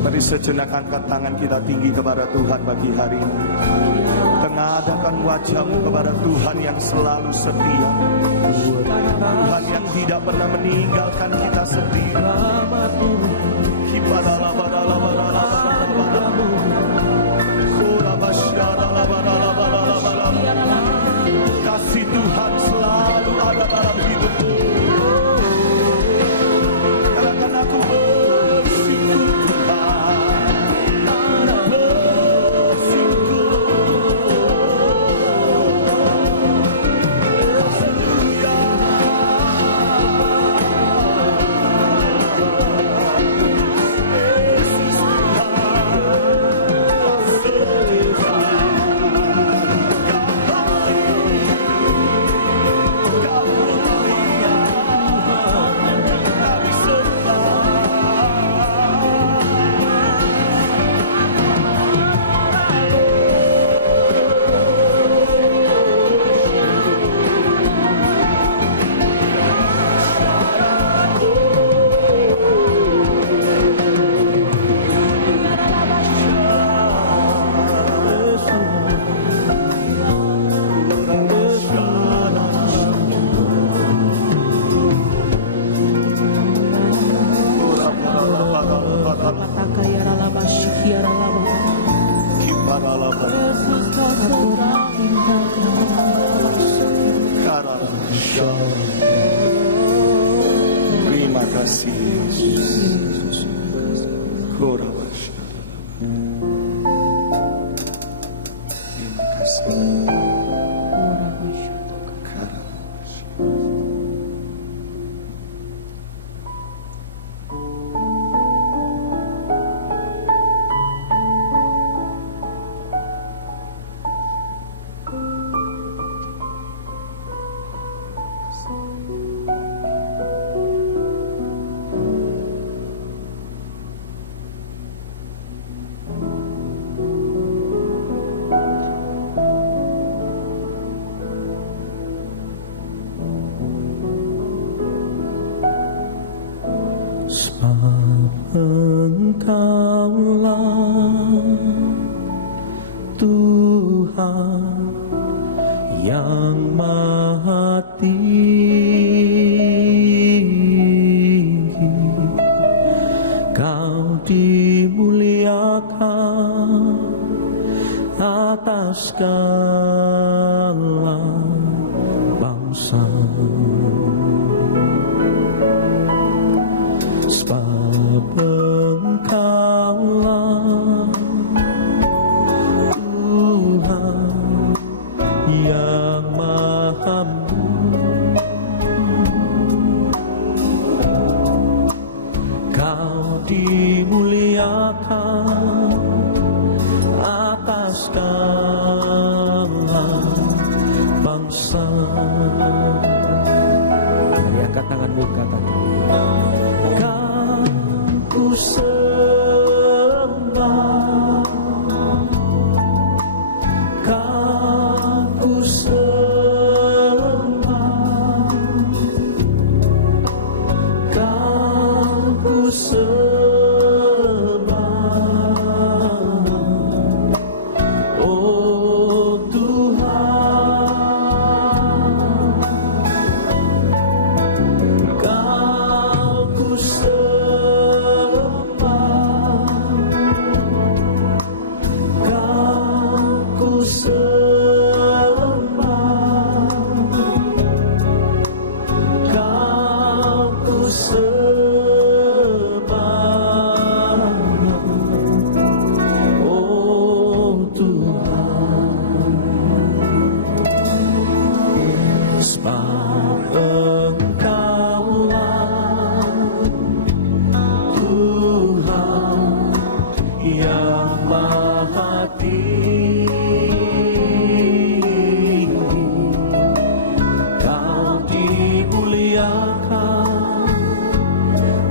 Mari sejenak angkat tangan kita tinggi kepada Tuhan pagi hari ini. Tengadahkan wajahmu kepada Tuhan yang selalu setia, Tuhan yang tidak pernah meninggalkan kita sendiri. Kasih Tuhan selalu ada dalam hidupmu. Katakan aku bersyukur Tuhan, bersyukur. Haleluya. Yesus terima kasih Yesus. Terima kasih. Engkaulah Tuhan yang maha tinggi, Kau dimuliakan atas segala bangsa. Sebab Engkaulah Tuhan yang maha Kau dimuliakan atas segala bangsa. Mari angkat tanganmu, katakan ku sembah, ku sembah, ku sembah, oh Tuhan, Kau ku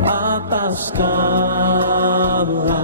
atas segala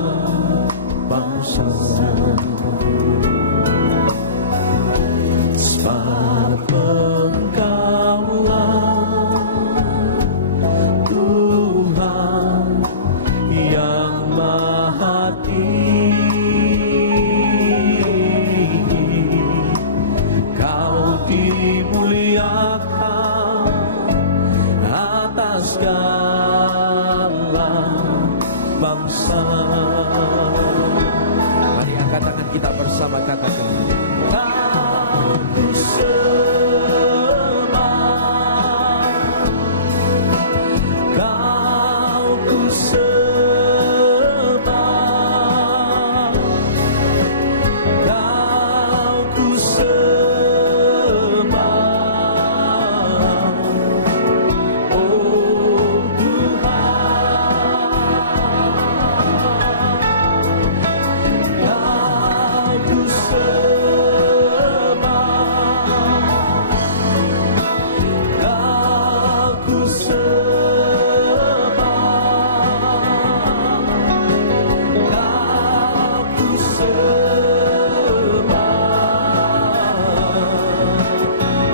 bangsa. Mari angkat tangan kita bersama, katakan, aku sembah, kau ku sembah, kau ku sembah, oh Tuhan, kau ku sembah, kau ku sembah, kau ku sembah,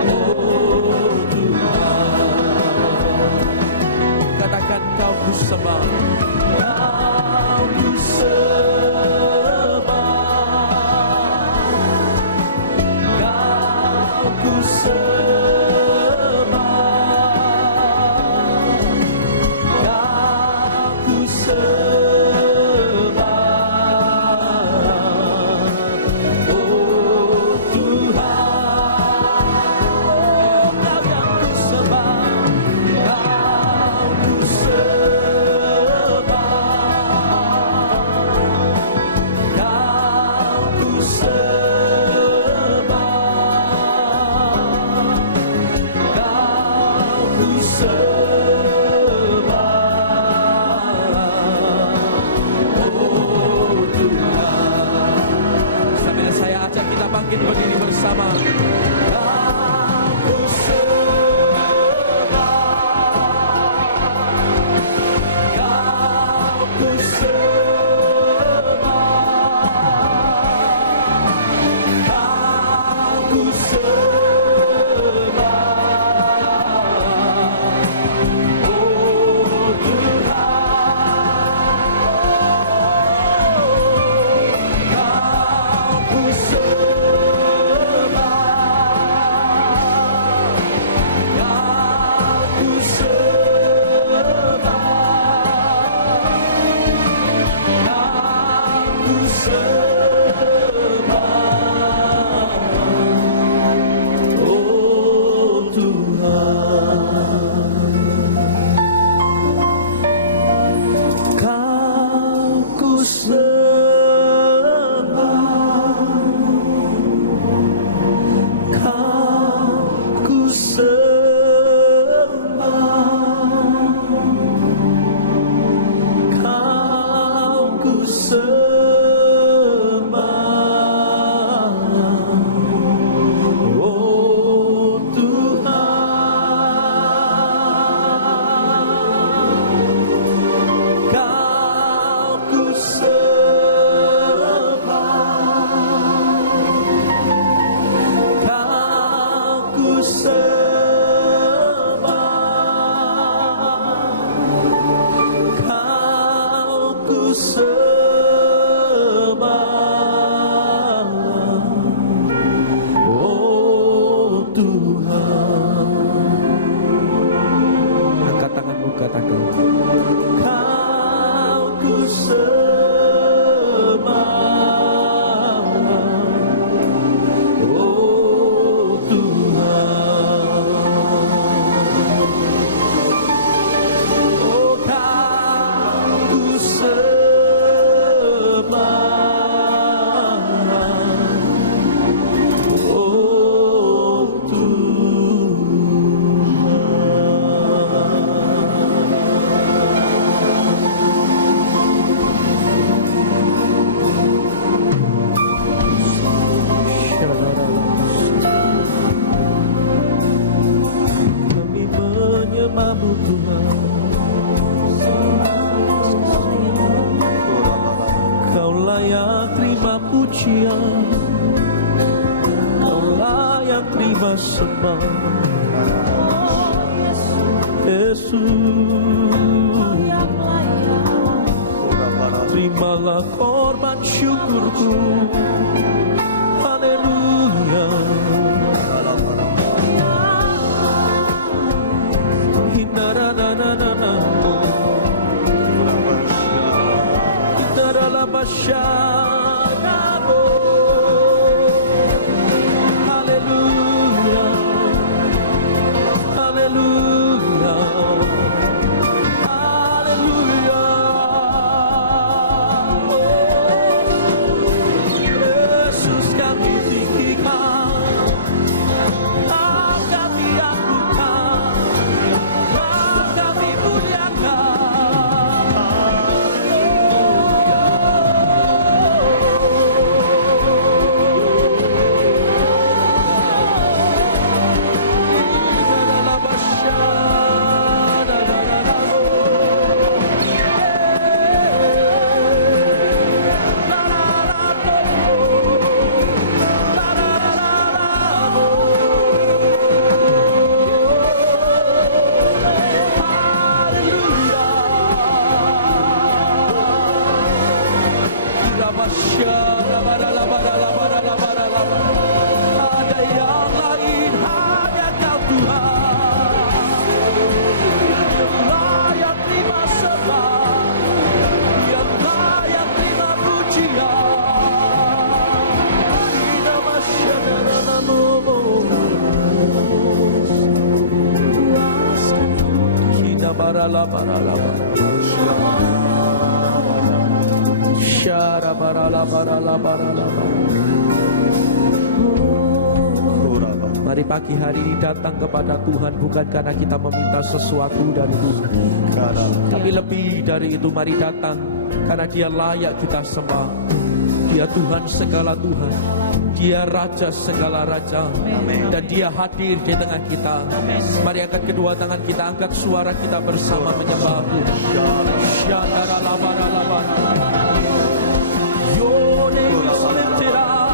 oh Tuhan. Katakan, kau ku sembah, kau ku sembah, kau ku sembah, kau ku sembah, oh Tuhan, kau yang ku sembah, kau ku sembah, kau ku sembah, kau ku sembah, oh Tuhan. Sambil saya ajak kita bangkit berdiri bersama. Kau ku sembah, kau ku sembah, kau ku sembah, oh Tuhan, kau ku sembah, kau ku sembah, kau ku sembah, oh Tuhan, kau ku sembah, kau ku sembah, kau ku sembah, oh Tuhan, kau ku sembah, kau ku sembah, kau ku sembah, oh Tuhan. Angkat tanganmu, katakan, kau ku sembah, oh Tuhan. Oh, kau ku sembah, oh Tuhan. Kami menyembah-Mu Tuhan, Kau layak terima pujian, Kau layak terima sembah, Yesus. Terimalah korban syukurku, haleluya. Hinara na na na na. Mari pagi hari ini datang kepada Tuhan bukan karena kita meminta sesuatu dari Tuhan, tapi lebih dari itu mari datang karena Dia layak kita sembah. Dia Tuhan segala Tuhan, Dia Raja segala Raja, dan Dia hadir di tengah kita. Mari angkat kedua tangan kita, angkat suara kita bersama menyembah Tuhan. Your name is lifted up.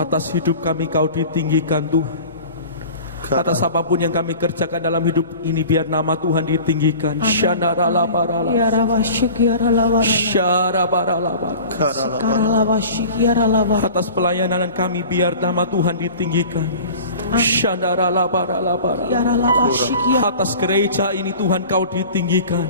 Atas hidup kami Kau ditinggikan Tuhan. Atas apapun yang kami kerjakan dalam hidup ini biar nama Tuhan ditinggikan. Atas pelayanan kami biar nama Tuhan ditinggikan. Atas gereja ini Tuhan Kau ditinggikan.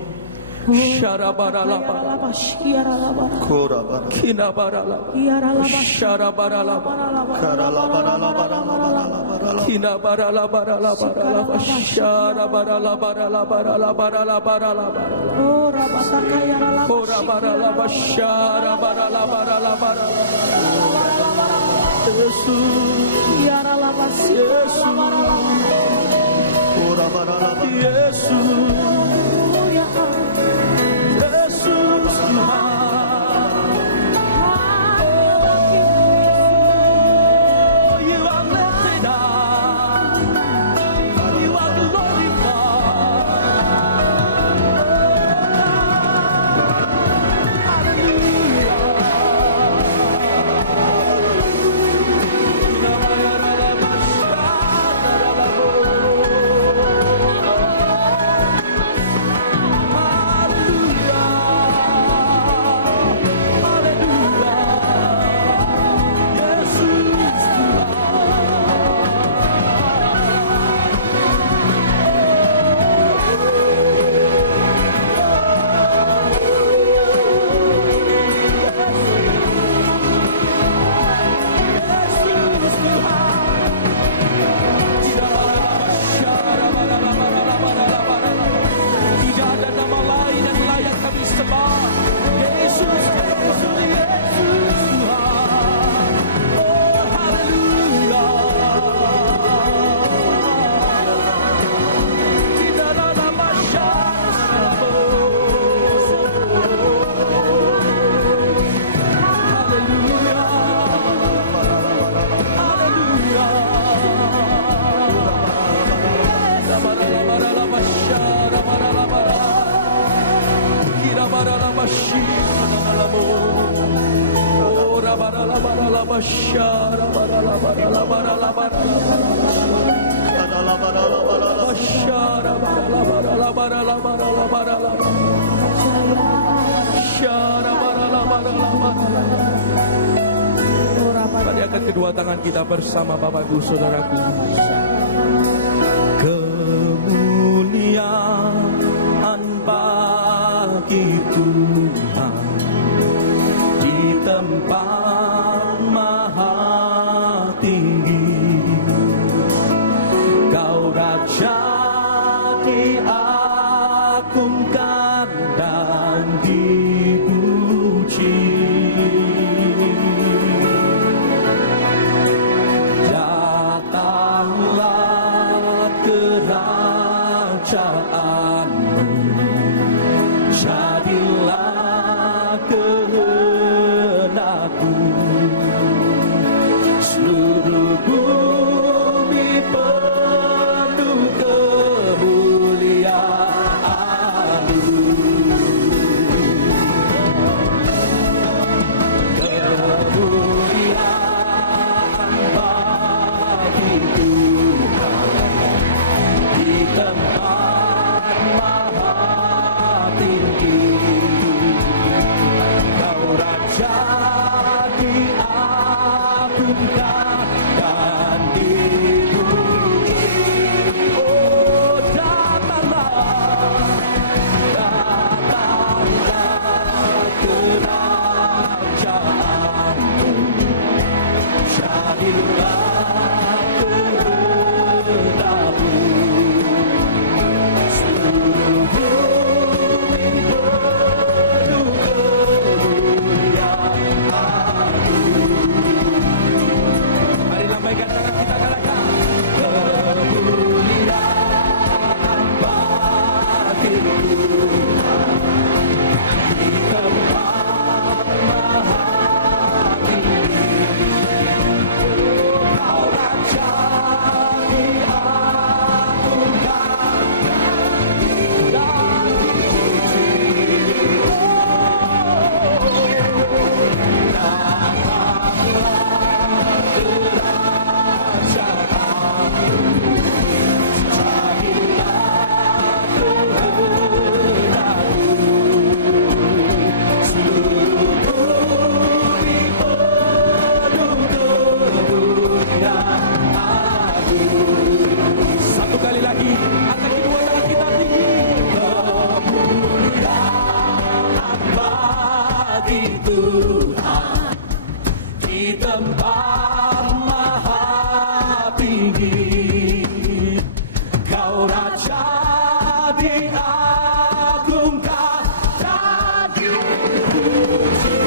Mari angkat kedua tangan kita bersama Bapak Ibu Saudaraku. Kemuliaan bagi Tuhan di tempat maha tinggi. Kau Raja diagungkan dan dipuji. Datanglah kerajaanmu, jadilah kehendakmu. Seluruh bumi penuh kemuliaan-Mu. Kemuliaan bagi Tuhan di tempat maha tinggi. Kau Raja diagungkan dan dipuji. Oh, datanglah kerajaanmu, jadilah kehendakmu. Seluruh bumi penuh kemuliaan-Mu. Mari lambaikan tangan kita, katakan kemuliaan bagi Tuhan di tempat maha tinggi. Kau Raja diagungkan dan dipuji. Datanglah kerajaanmu, jadilah kehendakmu. Seluruh bumi penuh kemuliaan-Mu. Satu kali lagi, angkat kedua tangan kita tinggi. Kemuliaan bagi Tuhan di tempat maha tinggi. Kau Raja diagungkan dan dipuji.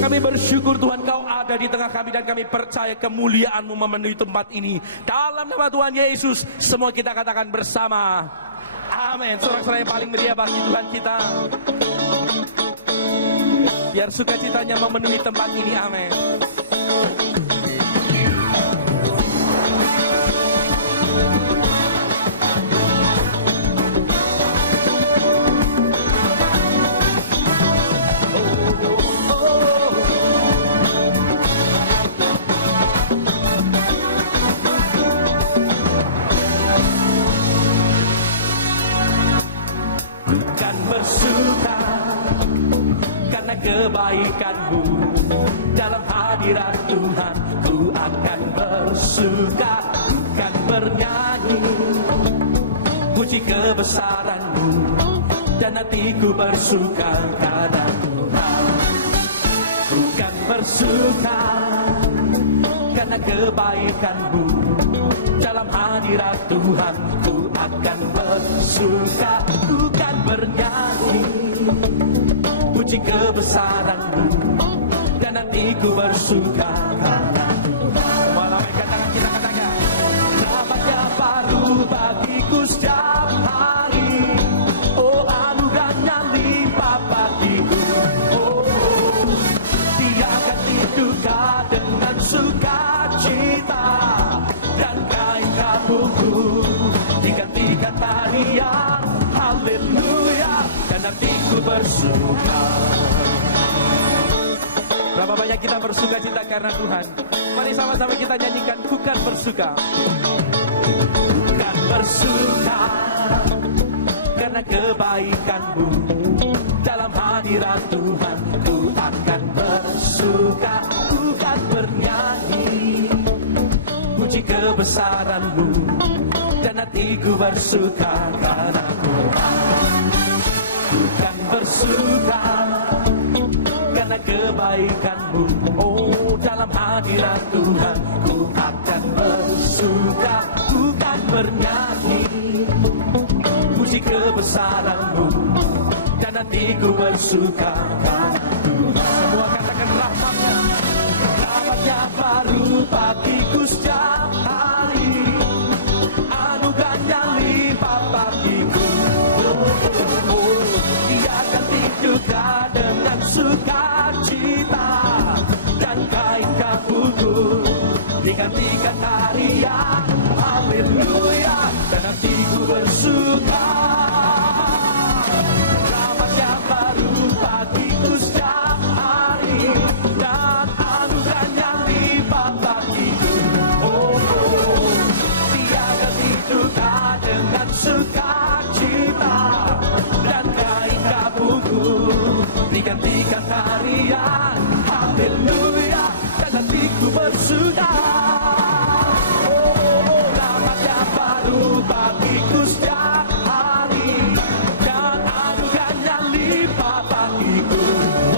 Kami bersyukur Tuhan Kau ada di tengah kami dan kami percaya kemuliaan-Mu memenuhi tempat ini. Dalam nama Tuhan Yesus, semua kita katakan bersama, amin. Sorak-sorai yang paling meriah bagi Tuhan kita. Biar sukacitanya memenuhi tempat ini, amin. Kan bersuka karena kebaikan-Mu. Dalam hadirat Tuhan ku akan bersuka, kan bernyanyi puji kebesaran-Mu, dan hatiku bersuka karena Tuhan. Ku kan bersuka karena kebaikan-Mu. Dalam hadirat Tuhan ku akan bersuka, ku kan bernyanyi puji kebesaran-Mu, dan hatiku bersuka karena Tuhan. Semua lambaikan tangan kita, katakan rahmat-Nya baru bagiku setiap hari. Oh, anugerah-Nya limpah bagiku. Oh, Dia ganti duka dengan sukacita, dan kain kabungku digantikan tarian. Haleluya, dan hatiku bersuka. Berapa banyak kita bersuka cita karena Tuhan? Mari sama-sama kita nyanyikan, ku kan bersuka. Ku kan bersuka karena kebaikan-Mu. Dalam hadirat Tuhan ku akan bersuka, ku kan bernyanyi puji kebesaran-Mu, dan hatiku bersuka karena Tuhan. Ku kan bersuka karena kebaikan-Mu. Oh, dalam hadirat Tuhan ku akan bersuka, ku kan bernyanyi puji kebesaran-Mu, dan hatiku bersuka karena Tuhan. Semua katakan rahmat-Nya, rahmat-Nya baru bagiku setiap hari. Anugerah-Nya limpah bagiku. Dia ganti duka dengan sukacita, dan kain kabungku digantikan tarian. Haleluya, dan hatiku bersuka. Rahmat-Nya baru bagiku setiap hari, dan anugerah-Nya limpah bagiku. Oh, Dia ganti duka dengan sukacita, dan kain kabungku digantikan tarian. Haleluya, dan hatiku bersuka. Oh, rahmat-Nya baru bagiku setiap hari, dan anugerah-Nya limpah bagiku.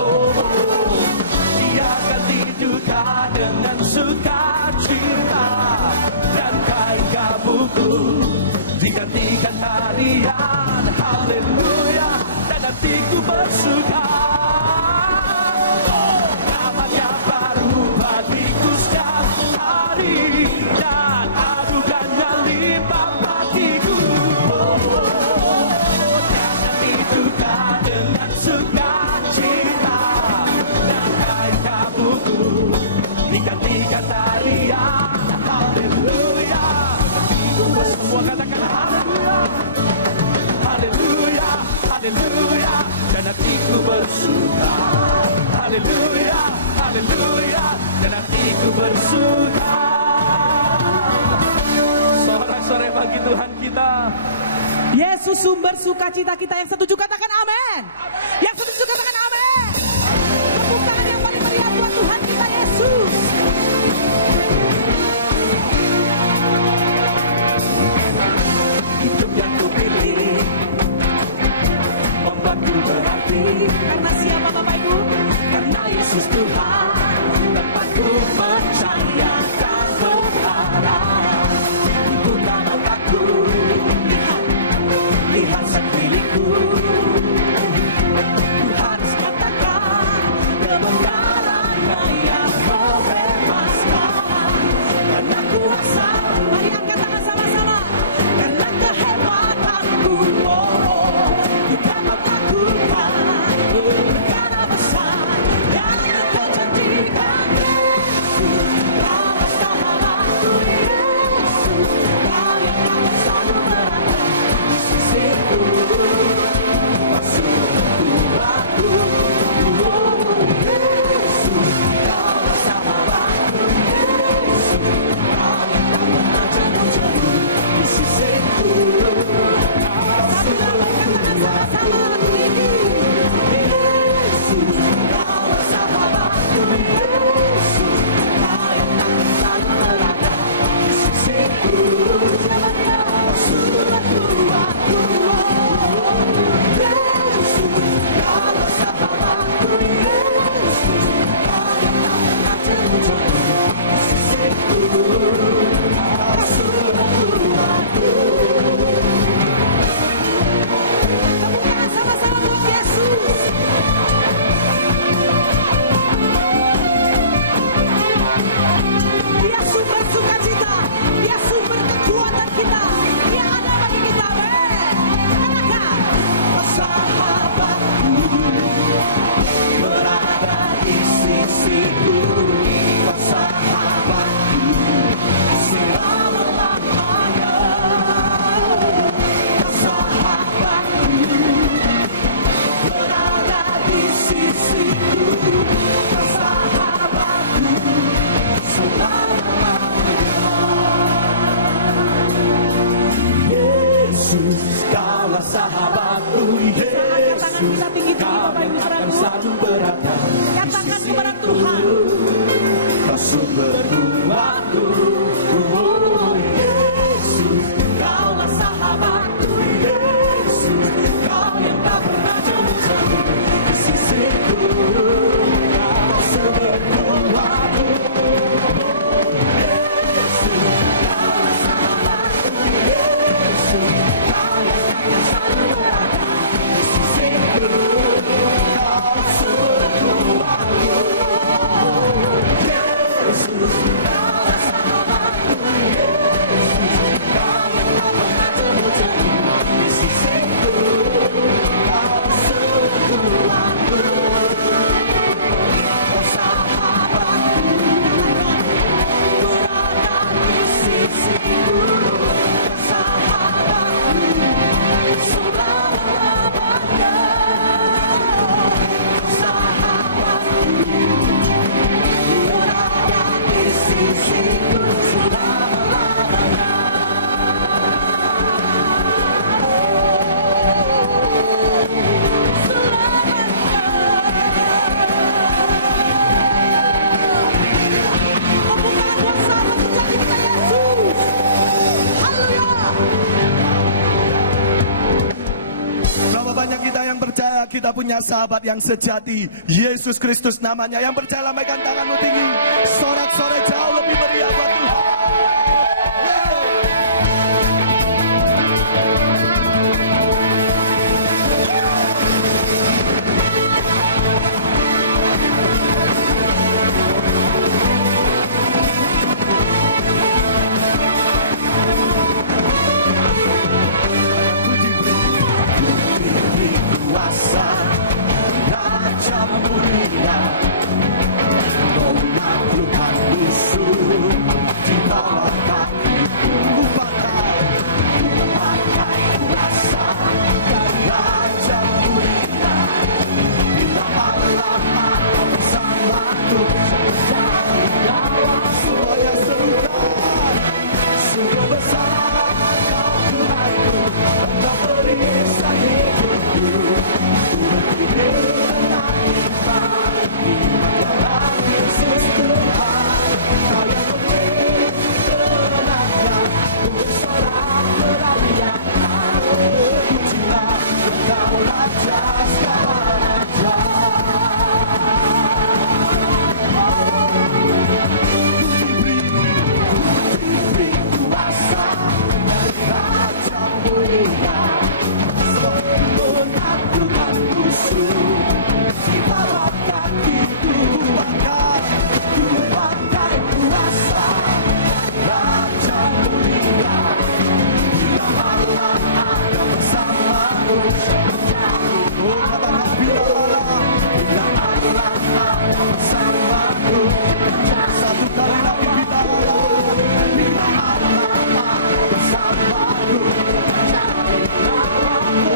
Oh, Dia ganti duka dengan sukacita, dan kain kabungku digantikan tarian. Haleluya, dan hatiku bersuka. Oh, rahmat-Nya baru bagiku setiap hari, dan anugerah-Nya limpah bagiku. Oh, Dia ganti duka dengan sukacita, dan kain kabungku digantikan tarian. Haleluya, semua katakan haleluya, haleluya, haleluya, dan hatiku bersuka. Haleluya, haleluya, dan hatiku bersuka. Sorak-sorai bagi Tuhan kita. Yesus sumber sukacita kita. Yang setuju katakan amin. Yang setuju katakan amin. Tepuk tangan yang paling meriah buat Tuhan kita Yesus. Hidup yang kupilih membuatku berarti. Karena siapa Bapak Ibu? Karena Yesus Tuhan, tempatku percaya dan berharap. Buka mataku, lihat sekelilingku. Ku harus katakan kebenaran-Nya yang membebaskan. Karena kuasa, Mari angkat tangan sama-sama. karena kehebatanku, ku dapat lakukan perkara besar yang Engkau janjikan. Kita tinggi-tinggi Bapak Ibu akan Saudaraku. selalu berada. Katakan kepada Tuhan. Kau sumber kuatku, oh Yesus, Kaulah sahabatku, Yesus, Kau yang tak pernah jemu-jemu di sisiku. Kau sumber kuatku, oh Yesus, Kaulah sahabatku, Yesus, Kau yang akan selalu berada di sisiku. Kau sumber kuatku, Yesus, Kaulah sahabatku, Yesus, Kau yang tak pernah jemu-jemu di sisiku. Kau sumber kuatku, Kau sahabatku, berada di sisiku. Kau sahabatku, selama-lamanya. Kau sahabatku, berada di sisiku selama-lamanya. Lakukan bersama sejati kita Yesus. Haleluya. Berapa banyak kita yang percaya kita punya sahabat yang sejati, Yesus Kristus namanya. Yang percaya lambaikan tanganmu tinggi, sorak-sorai jauh lebih meriah buat Tuhan. Diberi kuasa, Raja mulia, menaklukkan musuh di bawah kakiku. Pakai kuasa dan Raja mulia, bila Allah akan bersamaku, jadi dalam semuanya serukan. Sungguh besar Kau Tuhanku, Engkau perisa hidupku. Berdiri dengan iman di dalam Yesus Tuhan. Kau yang memberi tenaga, bersorak merayakan. Pujilah Engkau Raja segala raja. Diberi kuasa dari Raja mulia, menaklukkan musuh di bawah kakiku. Pakai kuasa Raja mulia, bila Allah akan bersamaku, oh katakan bila Allah akan bersamaku. Satu kali lagi, bila Allah akan bersamaku, jadi lawanku.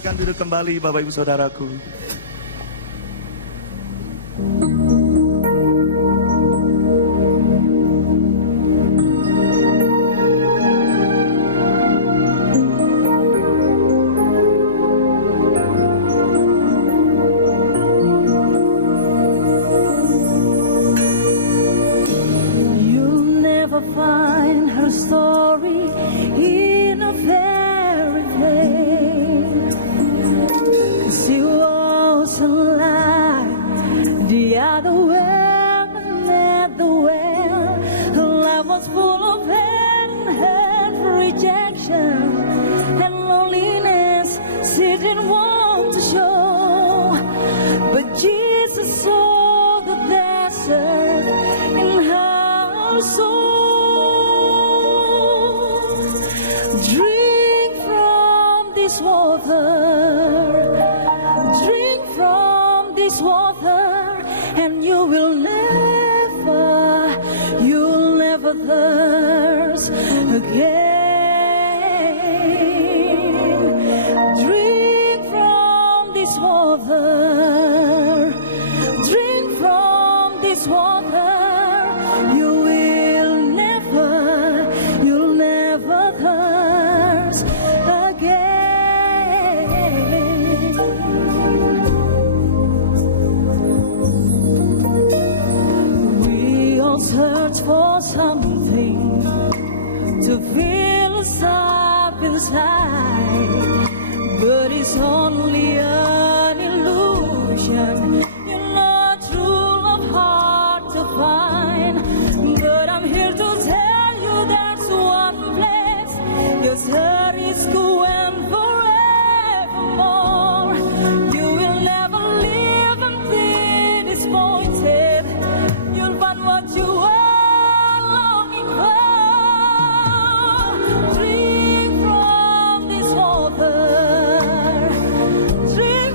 Silakan duduk kembali Bapak Ibu Saudaraku. You'll never find her story in a fairy tale. 'Cause she wasn't like the other women at the well. Her life was full of hate and rejection and loneliness she didn't want to show. But Jesus saw the desert in her soul. Drink from this water, drink from this water, and you'll never thirst again. Drink from this water, drink from this water, you'll never thirst again. We all search for something to fill us up inside, but it's only an illusion. You know, true love hard to find, but I'm here to tell you there's one place your heart is going forevermore. You will never live and be disappointed. You'll find what you are longing for. Drink from this water, drink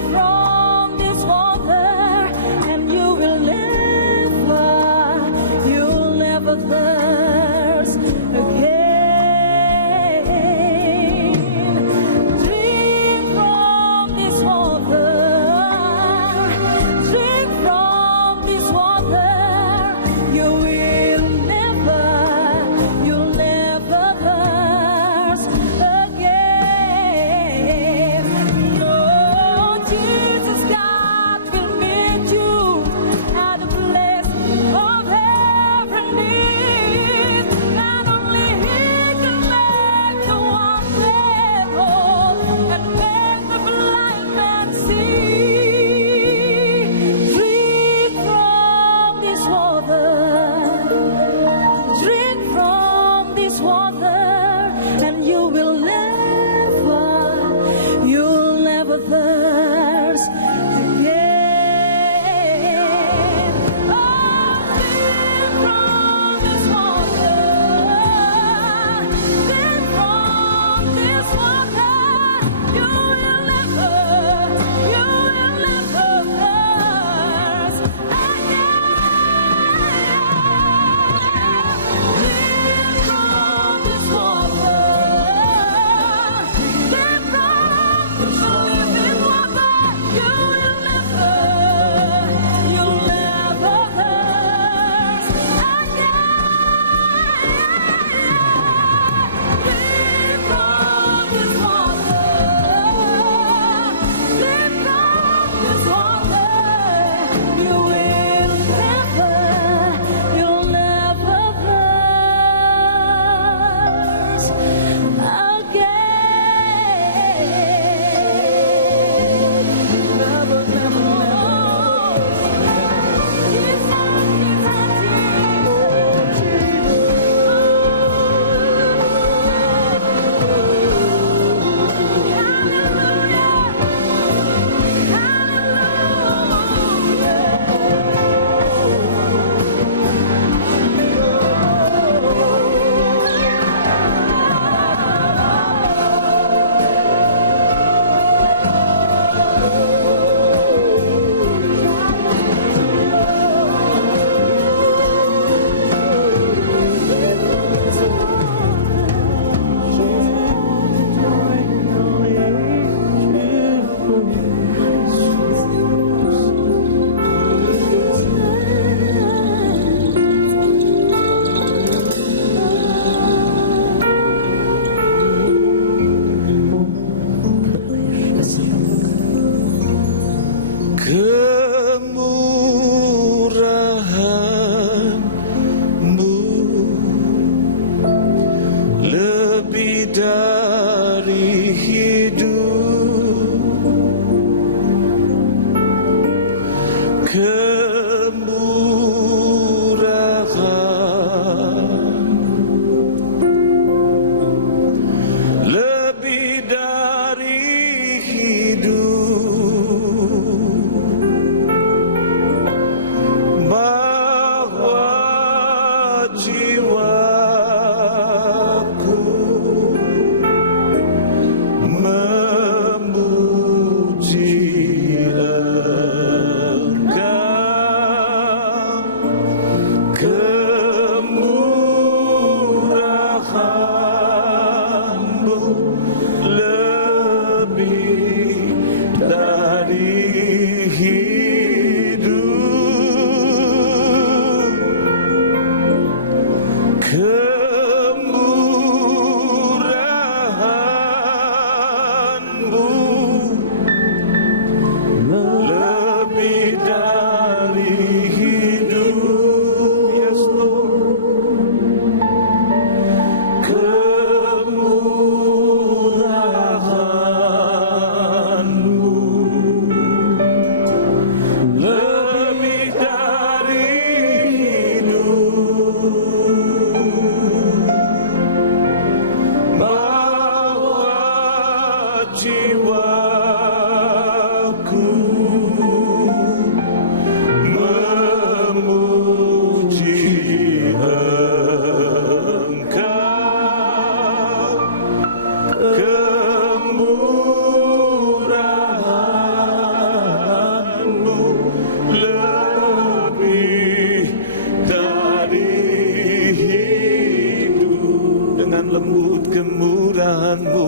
dan lembut kemurahan-Mu.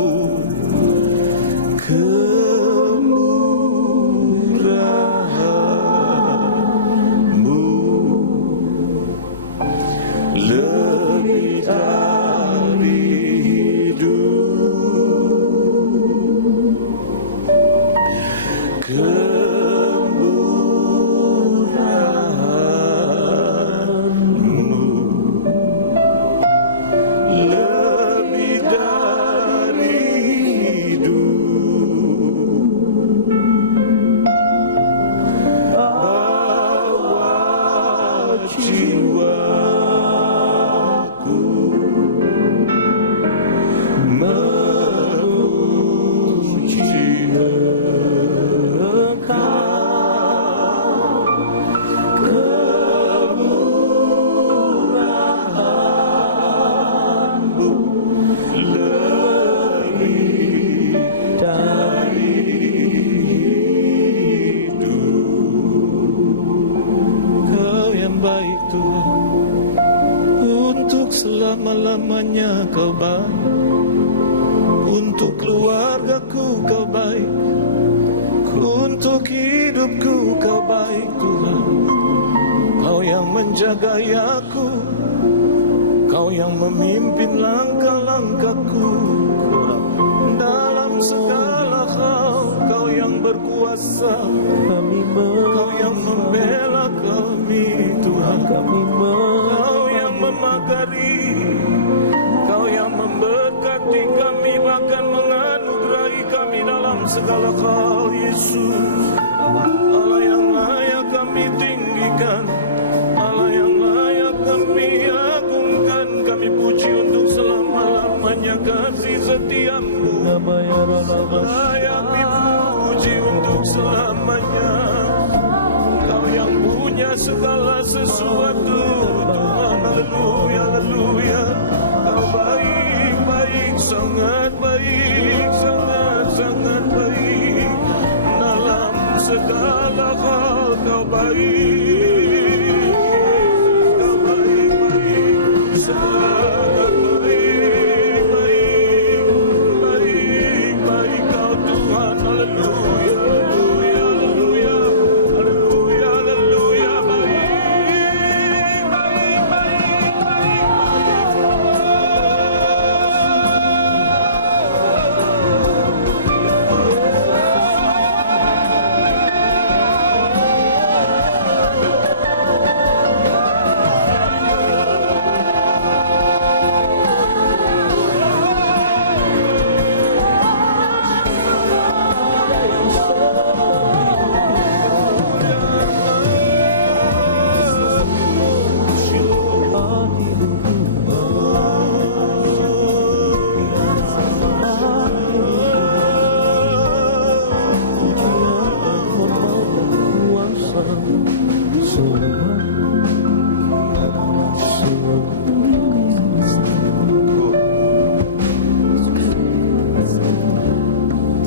Kemurahan-Mu lebih dari hidup. Kemurahan-Mu lebih dari hidup. Bawa jiwaku memuji Engkau. Kemurahan-Mu lebih dari hidup. Kau yang baik Tuhan, untuk selama-lamanya Kau baik. Untuk keluargaku Kau baik, untuk hidupku Kau baik Tuhan. Kau yang menjaga aku, Kau yang memimpin langkah-langkahku. Dalam segala hal Kau yang berkuasa, Kau yang membela kami Tuhan. Kau yang memagari, Kau yang memberkati kami, bahkan menganugerahi kami dalam segala hal. Yesus, Allah yang layak kami tinggikan, Allah yang layak kami agungkan, kami puji untuk selama-lamanya kasih setia-Mu. Layak dipuji untuk selamanya. Kau yang punya segala sesuatu Tuhan. Haleluya, haleluya. Kau baik, baik, sangat baik, sangat baik. Dalam segala hal Kau baik. Kau baik, baik, sangat baik, baik, baik, baik Kau Tuhan. Haleluya, haleluya, haleluya, haleluya, haleluya. Baik, baik, baik, baik.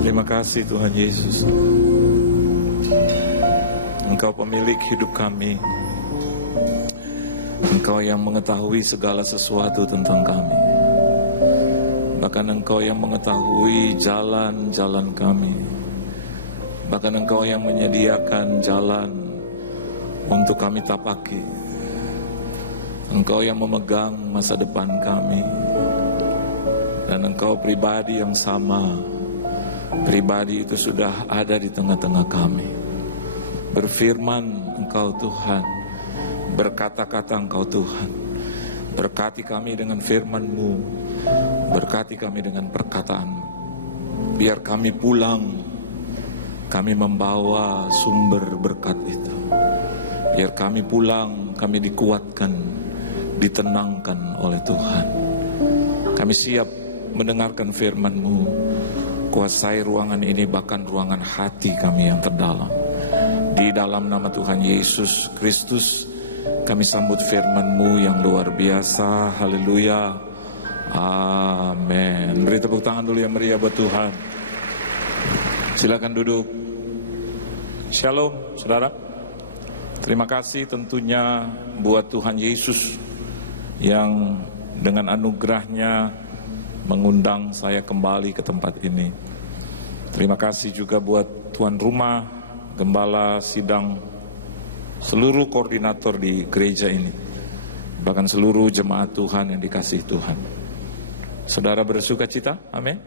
Terima kasih Tuhan Yesus. Engkau pemilik hidup kami. Engkau yang mengetahui segala sesuatu tentang kami. Bahkan Engkau yang mengetahui jalan-jalan kami. Bahkan Engkau yang menyediakan jalan untuk kami tapaki. Engkau yang memegang masa depan kami. Dan Engkau pribadi yang sama. Pribadi itu sudah ada di tengah-tengah kami. Berfirman Engkau Tuhan, berkata-kata Engkau Tuhan. Berkati kami dengan firman-Mu, berkati kami dengan perkataan-Mu. Biar kami pulang, kami membawa sumber berkat itu. Biar kami pulang, kami dikuatkan, ditenangkan oleh Tuhan. Kami siap mendengarkan firman-Mu. Kuasai ruangan ini, bahkan ruangan hati kami yang terdalam. Di dalam nama Tuhan Yesus Kristus, kami sambut firman-Mu yang luar biasa. Haleluya. Amin. Beri tepuk tangan dulu yang meriah buat Tuhan. Silakan duduk. Shalom, saudara. Terima kasih tentunya buat Tuhan Yesus yang dengan anugerahnya mengundang saya kembali ke tempat ini. Terima kasih juga buat tuan rumah, gembala sidang, seluruh koordinator di gereja ini, bahkan seluruh jemaat Tuhan yang dikasihi Tuhan. Saudara bersuka cita? Amin.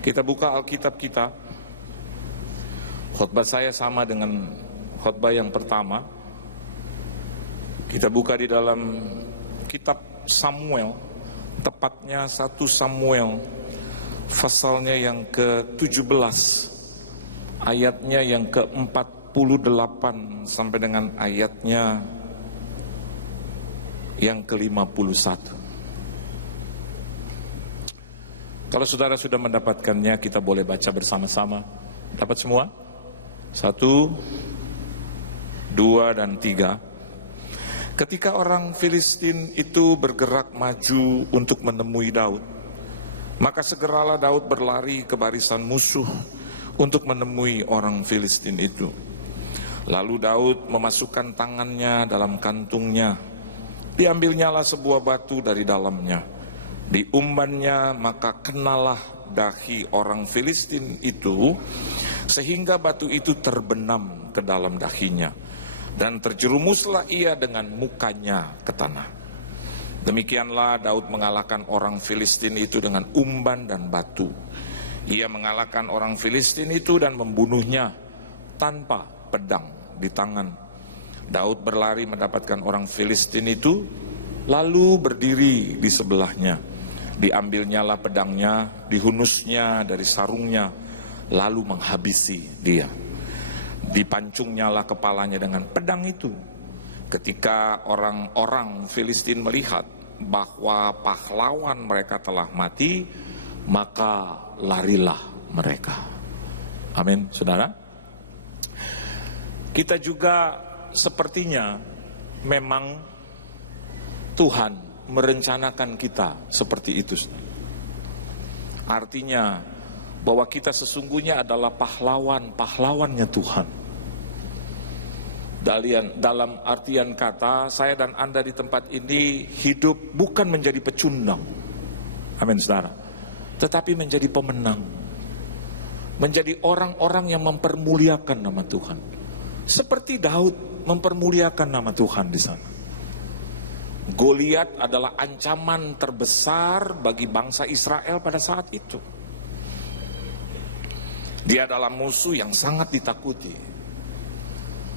Kita buka Alkitab kita. Khotbah saya sama dengan khotbah yang pertama. Kita buka di dalam kitab Samuel, tepatnya 1 Samuel, pasalnya yang ke-17, ayatnya yang ke-48 sampai dengan ayatnya yang ke-51. Kalau saudara sudah mendapatkannya, kita boleh baca bersama-sama. Dapat semua? 1, 2, dan 3. Ketika orang Filistin itu bergerak maju untuk menemui Daud, maka segeralah Daud berlari ke barisan musuh untuk menemui orang Filistin itu. Lalu Daud memasukkan tangannya dalam kantungnya, diambilnyalah sebuah batu dari dalamnya, diumbannya, maka kenalah dahi orang Filistin itu, sehingga batu itu terbenam ke dalam dahinya, dan terjerumuslah ia dengan mukanya ke tanah. Demikianlah Daud mengalahkan orang Filistin itu dengan umban dan batu. Ia mengalahkan orang Filistin itu dan membunuhnya tanpa pedang di tangan. Daud berlari mendapatkan orang Filistin itu, lalu berdiri di sebelahnya. Diambilnyalah pedangnya, dihunusnya dari sarungnya, lalu menghabisi dia. Dipancungnyalah kepalanya dengan pedang itu. Ketika orang-orang Filistin melihat bahwa pahlawan mereka telah mati, maka larilah mereka. Amin, saudara. Kita juga sepertinya memang Tuhan merencanakan kita seperti itu. Artinya bahwa kita sesungguhnya adalah pahlawannya Tuhan. Dalam artian kata, saya dan Anda di tempat ini hidup bukan menjadi pecundang, amin saudara, tetapi menjadi pemenang, menjadi orang-orang yang mempermuliakan nama Tuhan, seperti Daud mempermuliakan nama Tuhan di sana. Goliat adalah ancaman terbesar bagi bangsa Israel pada saat itu. Dia adalah musuh yang sangat ditakuti.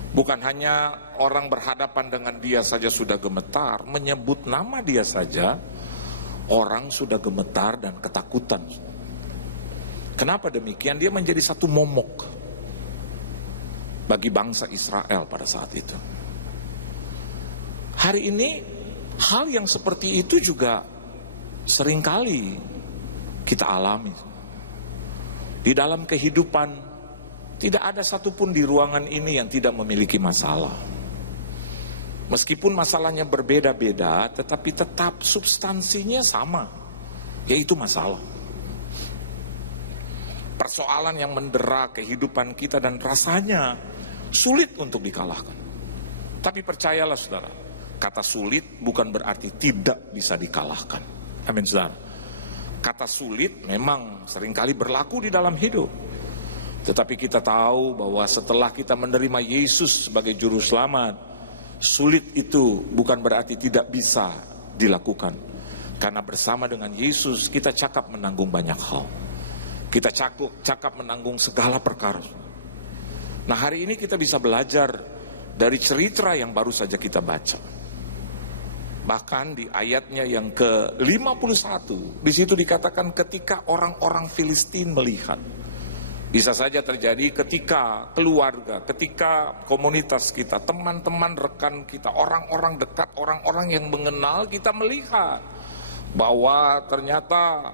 Bukan hanya orang berhadapan dengan dia saja sudah gemetar, menyebut nama dia saja, orang sudah gemetar dan ketakutan. Kenapa demikian? Dia menjadi satu momok bagi bangsa Israel pada saat itu. Hari ini, hal yang seperti itu juga seringkali kita alami. Di dalam kehidupan, tidak ada satupun di ruangan ini yang tidak memiliki masalah. Meskipun masalahnya berbeda-beda, tetapi tetap substansinya sama, yaitu masalah. Persoalan yang mendera kehidupan kita dan rasanya sulit untuk dikalahkan. Tapi percayalah saudara, kata sulit bukan berarti tidak bisa dikalahkan. Amin saudara. Kata sulit memang seringkali berlaku di dalam hidup. Tetapi kita tahu bahwa setelah kita menerima Yesus sebagai juru selamat, sulit itu bukan berarti tidak bisa dilakukan. Karena bersama dengan Yesus kita cakap menanggung banyak hal. Kita cakap menanggung segala perkara. Nah, hari ini kita bisa belajar dari cerita yang baru saja kita baca. Bahkan di ayatnya yang ke-51, di situ dikatakan ketika orang-orang Filistin melihat. Bisa saja terjadi ketika keluarga, ketika komunitas kita, teman-teman, rekan kita, orang-orang dekat, orang-orang yang mengenal kita melihat bahwa ternyata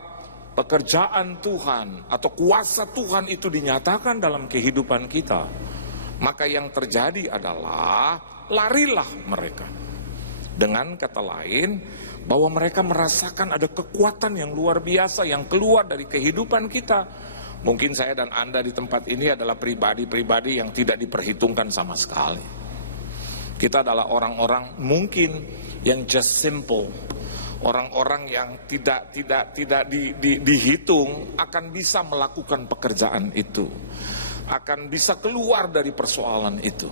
pekerjaan Tuhan atau kuasa Tuhan itu dinyatakan dalam kehidupan kita. Maka yang terjadi adalah larilah mereka. Dengan kata lain, bahwa mereka merasakan ada kekuatan yang luar biasa yang keluar dari kehidupan kita. Mungkin saya dan Anda di tempat ini adalah pribadi-pribadi yang tidak diperhitungkan sama sekali. Kita adalah orang-orang mungkin yang just simple. Orang-orang yang tidak dihitung akan bisa melakukan pekerjaan itu, akan bisa keluar dari persoalan itu.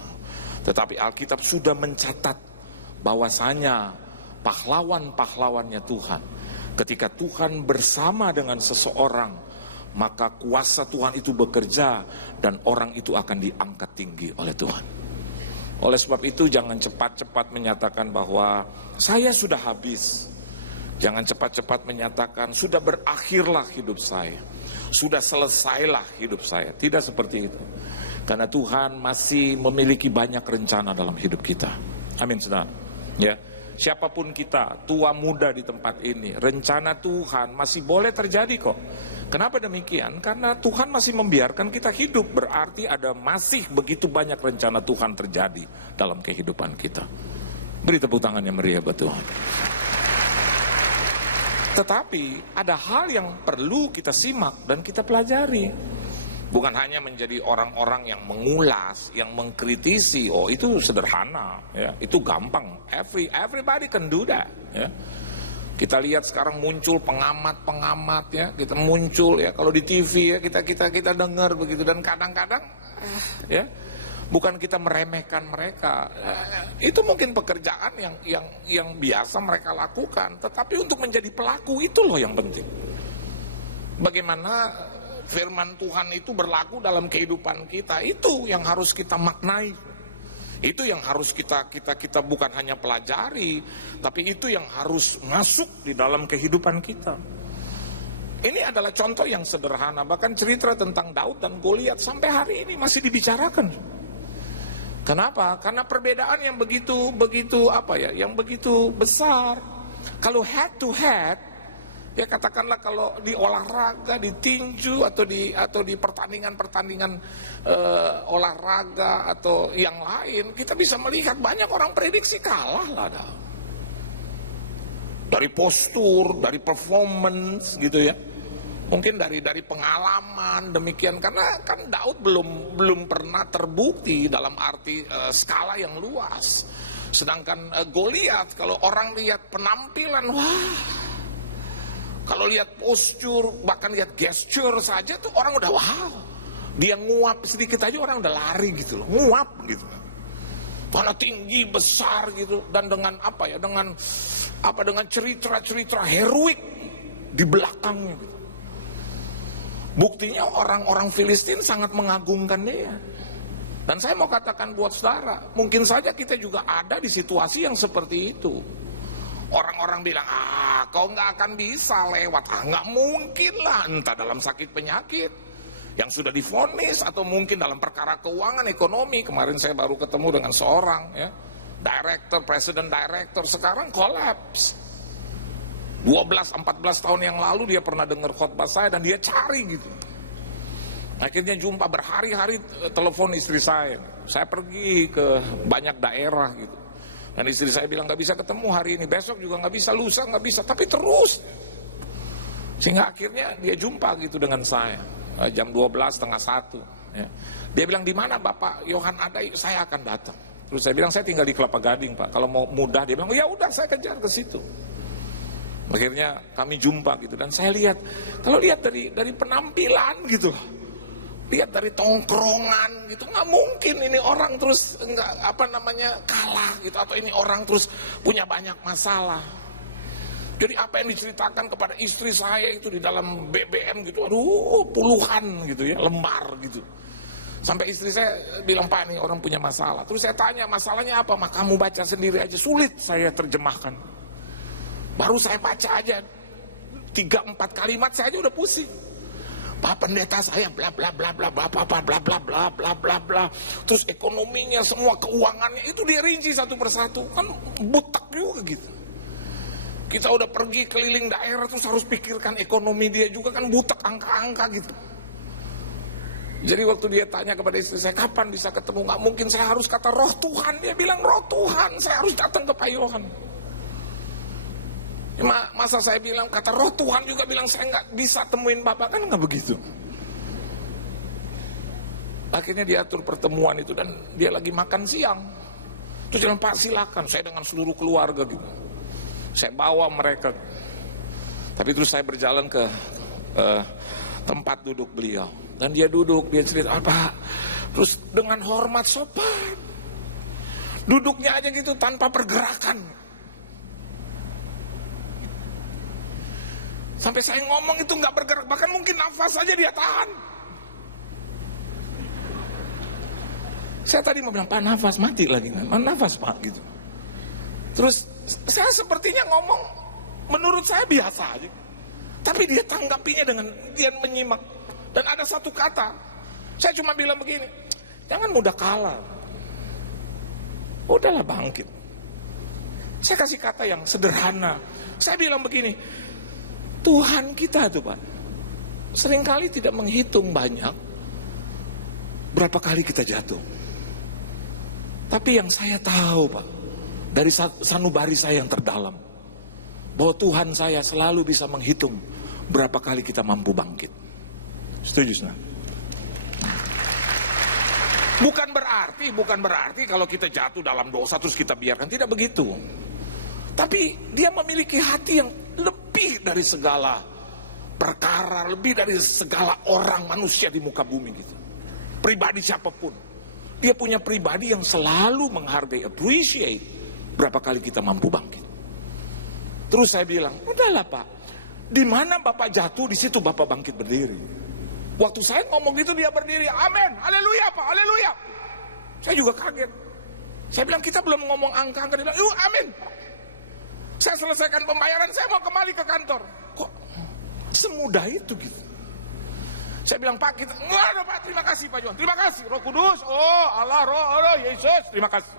Tetapi Alkitab sudah mencatat bahwasanya pahlawan-pahlawannya Tuhan, ketika Tuhan bersama dengan seseorang, maka kuasa Tuhan itu bekerja dan orang itu akan diangkat tinggi oleh Tuhan. Oleh sebab itu jangan cepat-cepat menyatakan bahwa saya sudah habis. Jangan cepat-cepat menyatakan sudah berakhirlah hidup saya, sudah selesailah hidup saya. Tidak seperti itu. Karena Tuhan masih memiliki banyak rencana dalam hidup kita. Amin, saudara. Ya, siapapun kita, tua muda di tempat ini, rencana Tuhan masih boleh terjadi kok. Kenapa demikian? Karena Tuhan masih membiarkan kita hidup. Berarti ada masih begitu banyak rencana Tuhan terjadi dalam kehidupan kita. Beri tepuk tangan yang meriah buat Tuhan. Tetapi ada hal yang perlu kita simak dan kita pelajari. Bukan hanya menjadi orang-orang yang mengulas, yang mengkritisi. Oh, itu sederhana, ya. Itu gampang. Everybody can do that, ya. Kita lihat sekarang muncul pengamat-pengamat, ya. Kita muncul, ya, kalau di TV, ya, kita dengar begitu, dan kadang-kadang ya, bukan kita meremehkan mereka. Itu mungkin pekerjaan yang biasa mereka lakukan, tetapi untuk menjadi pelaku itu loh yang penting. Bagaimana firman Tuhan itu berlaku dalam kehidupan kita, itu yang harus kita maknai. Itu yang harus kita bukan hanya pelajari, tapi itu yang harus masuk di dalam kehidupan kita. Ini adalah contoh yang sederhana, bahkan cerita tentang Daud dan Goliat sampai hari ini masih dibicarakan. Kenapa? Karena perbedaan yang begitu yang begitu besar. Kalau head to head, ya katakanlah kalau di olahraga, di tinju atau di pertandingan olahraga atau yang lain, kita bisa melihat banyak orang prediksi kalah lah. Dari postur, dari performance gitu ya. Mungkin dari pengalaman demikian, karena kan Daud belum pernah terbukti dalam arti skala yang luas. Sedangkan Goliat, kalau orang lihat penampilan, wah, kalau lihat postur, bahkan lihat gesture saja tuh orang udah wow. Dia nguap sedikit aja orang udah lari gitu loh, nguap gitu. Karena tinggi besar gitu, dan dengan dengan cerita heroik di belakangnya gitu. Buktinya orang-orang Filistin sangat mengagungkan dia. Dan saya mau katakan buat saudara, mungkin saja kita juga ada di situasi yang seperti itu. Orang-orang bilang, kau nggak akan bisa lewat. Nggak mungkin lah, entah dalam sakit penyakit yang sudah divonis, atau mungkin dalam perkara keuangan, ekonomi. Kemarin saya baru ketemu dengan seorang president director, sekarang collapse. 12-14 tahun yang lalu dia pernah dengar khotbah saya dan dia cari gitu. Akhirnya jumpa berhari-hari, telepon istri saya. Saya pergi ke banyak daerah gitu. Dan istri saya bilang nggak bisa ketemu hari ini, besok juga nggak bisa, lusa nggak bisa, tapi terus. Sehingga akhirnya dia jumpa gitu dengan saya jam 12:30. Ya. Dia bilang, di mana Bapak Yohan ada? Saya akan datang. Terus saya bilang, saya tinggal di Kelapa Gading Pak. Kalau mau mudah, dia bilang, oh ya udah saya kejar ke situ. Akhirnya kami jumpa gitu, dan saya lihat, kalau lihat dari penampilan gitu, lihat dari tongkrongan gitu, nggak mungkin ini orang terus kalah gitu, atau ini orang terus punya banyak masalah. Jadi apa yang diceritakan kepada istri saya itu di dalam BBM gitu, aduh puluhan gitu ya, lembar gitu. Sampai istri saya bilang, Pak, ini orang punya masalah. Terus saya tanya, masalahnya apa? Mak, kamu baca sendiri aja, sulit saya terjemahkan. Baru saya baca aja 3-4 kalimat saya aja udah pusing. Pak pendeta saya bla bla bla bla bla bla bla bla bla bla bla bla bla. Terus ekonominya, semua keuangannya itu dia rinci satu persatu. Kan butek juga gitu. Kita udah pergi keliling daerah terus harus pikirkan ekonomi dia juga, kan butek angka-angka gitu. Jadi waktu dia tanya kepada istri saya, kapan bisa ketemu? Nggak mungkin, saya harus kata roh Tuhan. Dia bilang roh Tuhan, saya harus datang ke Pak Yohan. Masa saya bilang, kata roh Tuhan juga bilang saya nggak bisa temuin Bapak, kan nggak begitu. Akhirnya diatur pertemuan itu, dan dia lagi makan siang. Terus bilang, Pak silakan, saya dengan seluruh keluarga gitu. Saya bawa mereka. Tapi terus saya berjalan ke tempat duduk beliau. Dan dia duduk, dia cerita, Pak. Terus dengan hormat sopan. Duduknya aja gitu tanpa pergerakan. Sampai saya ngomong itu nggak bergerak, bahkan mungkin nafas aja dia tahan. Saya tadi mau bilang, Pak nafas, mati lagi. Mana nafas Pak gitu. Terus saya sepertinya ngomong menurut saya biasa aja. Tapi dia tanggapinya dengan dia menyimak. Dan ada satu kata, saya cuma bilang begini, jangan mudah kalah. Udahlah bangkit. Saya kasih kata yang sederhana. Saya bilang begini, Tuhan kita tuh Pak, seringkali tidak menghitung banyak berapa kali kita jatuh. Tapi yang saya tahu Pak, dari sanubari saya yang terdalam, bahwa Tuhan saya selalu bisa menghitung berapa kali kita mampu bangkit. Setuju Saudara? Bukan berarti kalau kita jatuh dalam dosa terus kita biarkan, tidak begitu. Tapi dia memiliki hati yang lebih dari segala perkara, lebih dari segala orang manusia di muka bumi gitu. Pribadi siapapun, dia punya pribadi yang selalu menghargai, appreciate berapa kali kita mampu bangkit. Terus saya bilang, udahlah Pak, di mana Bapak jatuh di situ Bapak bangkit berdiri. Waktu saya ngomong gitu dia berdiri, amin, haleluya Pak, haleluya. Saya juga kaget. Saya bilang kita belum ngomong angka-angka, dia bilang, yuk amin. Saya selesaikan pembayaran, saya mau kembali ke kantor. Kok semudah itu gitu? Saya bilang, Pak kita, enggak ada Pak, terima kasih Pak Johan, terima kasih Roh Kudus, oh Allah, Roh Yesus, terima kasih.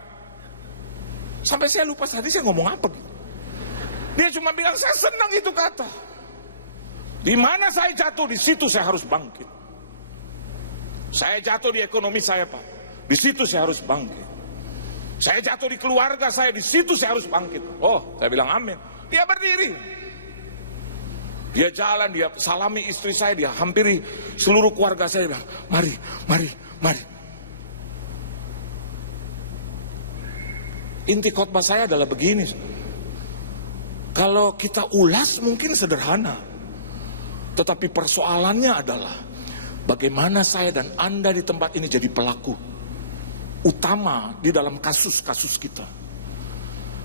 Sampai saya lupa tadi saya ngomong apa gitu. Dia cuma bilang, saya senang itu kata. Di mana saya jatuh, di situ saya harus bangkit. Saya jatuh di ekonomi saya Pak, di situ saya harus bangkit. Saya jatuh di keluarga saya, di situ saya harus bangkit. Oh, saya bilang amin. Dia berdiri. Dia jalan, dia salami istri saya, dia hampiri seluruh keluarga saya. Dia bilang, mari, mari, mari. Inti khotbah saya adalah begini. Kalau kita ulas mungkin sederhana. Tetapi persoalannya adalah bagaimana saya dan Anda di tempat ini jadi pelaku utama di dalam kasus-kasus kita.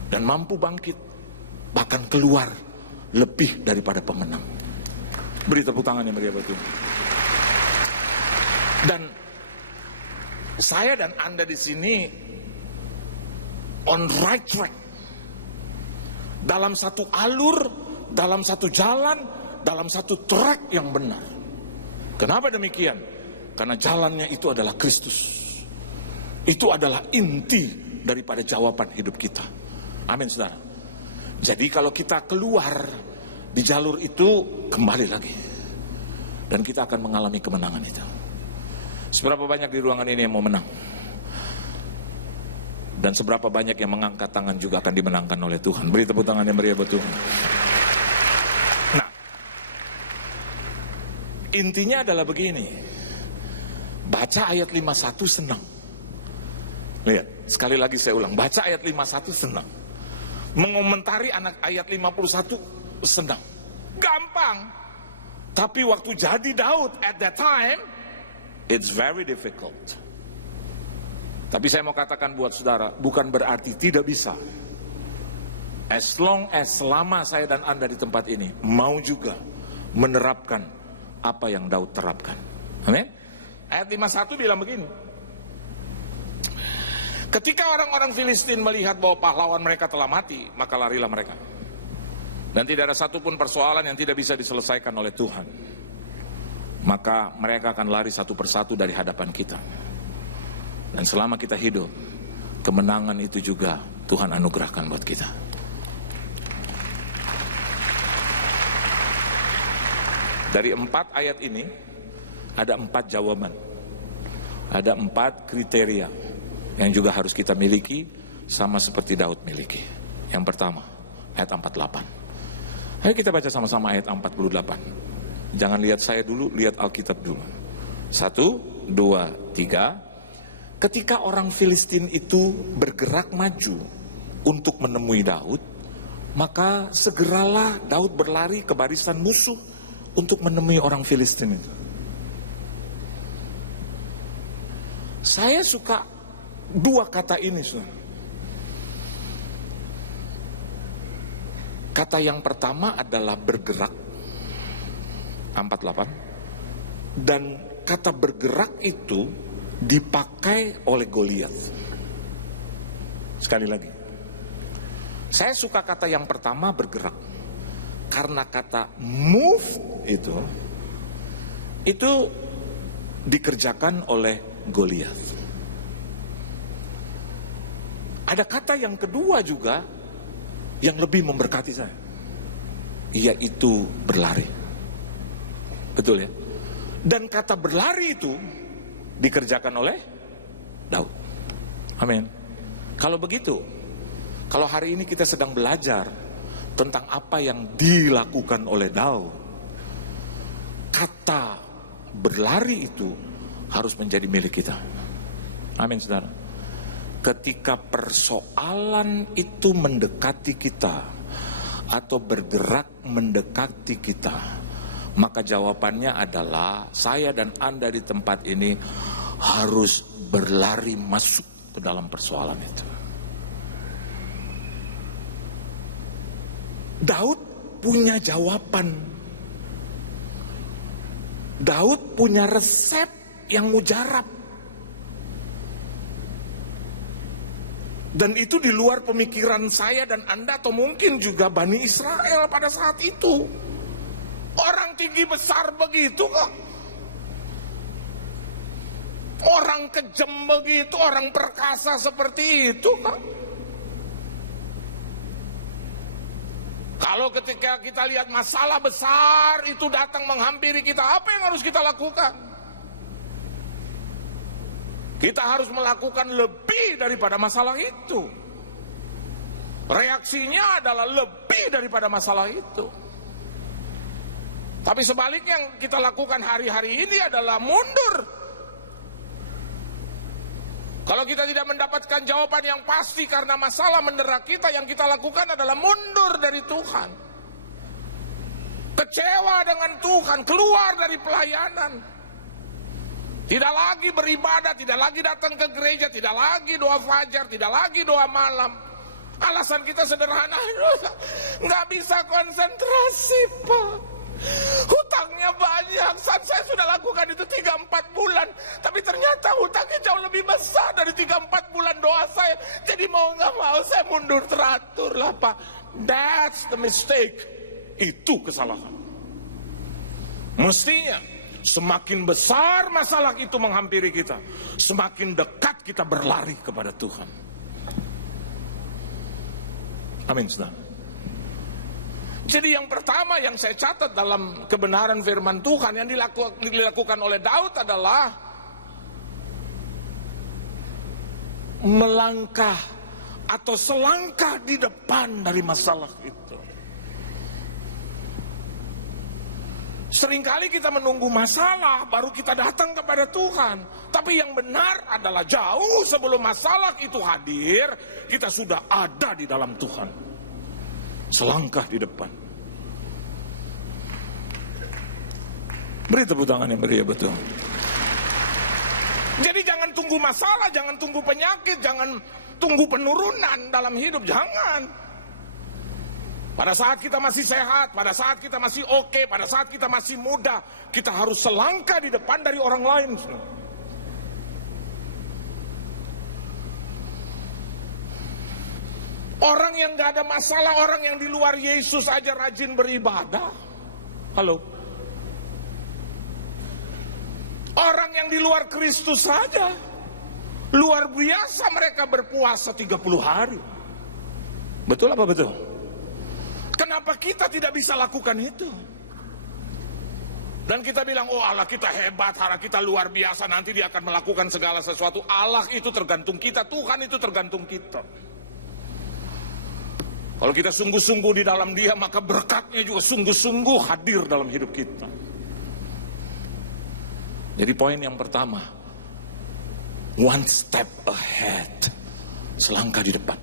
Dan mampu bangkit, bahkan keluar lebih daripada pemenang. Beri tepuk tangan yang meriah buat Tuhan. Dan saya dan Anda di sini on right track. Dalam satu alur, dalam satu jalan, dalam satu track yang benar. Kenapa demikian? Karena jalannya itu adalah Kristus. Itu adalah inti daripada jawaban hidup kita. Amin saudara. Jadi kalau kita keluar di jalur itu, kembali lagi. Dan kita akan mengalami kemenangan itu. Seberapa banyak di ruangan ini yang mau menang? Dan seberapa banyak yang mengangkat tangan juga akan dimenangkan oleh Tuhan. Beri tepuk tangan yang meriah buat Tuhan. Nah, intinya adalah begini. Baca ayat 51 senang. Lihat, sekali lagi saya ulang. Baca ayat 51 senang. Mengomentari anak ayat 51 senang. Gampang. Tapi waktu jadi Daud at that time, it's very difficult. Tapi saya mau katakan buat saudara, bukan berarti tidak bisa. As long as selama saya dan Anda di tempat ini mau juga menerapkan apa yang Daud terapkan. Amin. Ayat 51 bilang begini. Ketika orang-orang Filistin melihat bahwa pahlawan mereka telah mati, maka larilah mereka. Dan tidak ada satupun persoalan yang tidak bisa diselesaikan oleh Tuhan. Maka mereka akan lari satu persatu dari hadapan kita. Dan selama kita hidup, kemenangan itu juga Tuhan anugerahkan buat kita. Dari 4 ayat ini, ada 4 jawaban. Ada 4 kriteria yang juga harus kita miliki, sama seperti Daud miliki. Yang pertama, ayat 48. Ayo kita baca sama-sama ayat 48. Jangan lihat saya dulu, lihat Alkitab dulu. 1, 2, 3. Ketika orang Filistin itu bergerak maju untuk menemui Daud, Maka segeralah Daud berlari ke barisan musuh untuk menemui orang Filistin itu. Saya suka dua kata ini, saudara. Kata yang pertama adalah bergerak, 48. Dan kata bergerak itu dipakai oleh Goliat. Sekali lagi, saya suka kata yang pertama bergerak, karena kata move itu dikerjakan oleh Goliat. Ada kata yang kedua juga yang lebih memberkati saya, yaitu berlari. Betul ya? Dan kata berlari itu dikerjakan oleh Daud. Amin. Kalau begitu, kalau hari ini kita sedang belajar tentang apa yang dilakukan oleh Daud, kata berlari itu harus menjadi milik kita. Amin, saudara. Ketika persoalan itu mendekati kita atau bergerak mendekati kita, maka jawabannya adalah saya dan Anda di tempat ini harus berlari masuk ke dalam persoalan itu. Daud punya jawaban. Daud punya resep yang mujarab. Dan itu di luar pemikiran saya dan Anda atau mungkin juga Bani Israel pada saat itu. Orang tinggi besar begitu kok. Orang kejam begitu, orang perkasa seperti itu kok. Kalau ketika kita lihat masalah besar itu datang menghampiri kita, apa yang harus kita lakukan? Kita harus melakukan lebih daripada masalah itu. Reaksinya adalah lebih daripada masalah itu. Tapi sebaliknya yang kita lakukan hari-hari ini adalah mundur. Kalau kita tidak mendapatkan jawaban yang pasti karena masalah mendera kita, yang kita lakukan adalah mundur dari Tuhan. Kecewa dengan Tuhan, keluar dari pelayanan. Tidak lagi beribadah, tidak lagi datang ke gereja, tidak lagi doa fajar, tidak lagi doa malam. Alasan kita sederhana, nggak bisa konsentrasi, Pak. Hutangnya banyak. Saya sudah lakukan itu 3-4 bulan, tapi ternyata hutangnya jauh lebih besar dari 3-4 bulan doa saya. Jadi mau nggak mau saya mundur teratur lah, Pak. That's the mistake. Itu kesalahan. Mestinya semakin besar masalah itu menghampiri kita, semakin dekat kita berlari kepada Tuhan. Amin, saudara. Jadi yang pertama yang saya catat dalam kebenaran firman Tuhan yang dilakukan oleh Daud adalah melangkah atau selangkah di depan dari masalah itu. Seringkali kita menunggu masalah baru kita datang kepada Tuhan. Tapi yang benar adalah jauh sebelum masalah itu hadir, kita sudah ada di dalam Tuhan. Selangkah di depan. Beri tepuk tangan yang meriah, betul. Jadi jangan tunggu masalah, jangan tunggu penyakit, jangan tunggu penurunan dalam hidup, jangan. Pada saat kita masih sehat, pada saat kita masih oke, pada saat kita masih muda, kita harus selangkah di depan dari orang lain. Orang yang gak ada masalah, orang yang di luar Yesus aja rajin beribadah. Halo? Orang yang di luar Kristus saja, luar biasa mereka berpuasa 30 hari. Betul apa betul? Kenapa kita tidak bisa lakukan itu? Dan kita bilang, oh Allah kita hebat, Allah kita luar biasa, nanti dia akan melakukan segala sesuatu. Allah itu tergantung kita, Tuhan itu tergantung kita. Kalau kita sungguh-sungguh di dalam dia, maka berkatnya juga sungguh-sungguh hadir dalam hidup kita. Jadi poin yang pertama, one step ahead, selangkah di depan.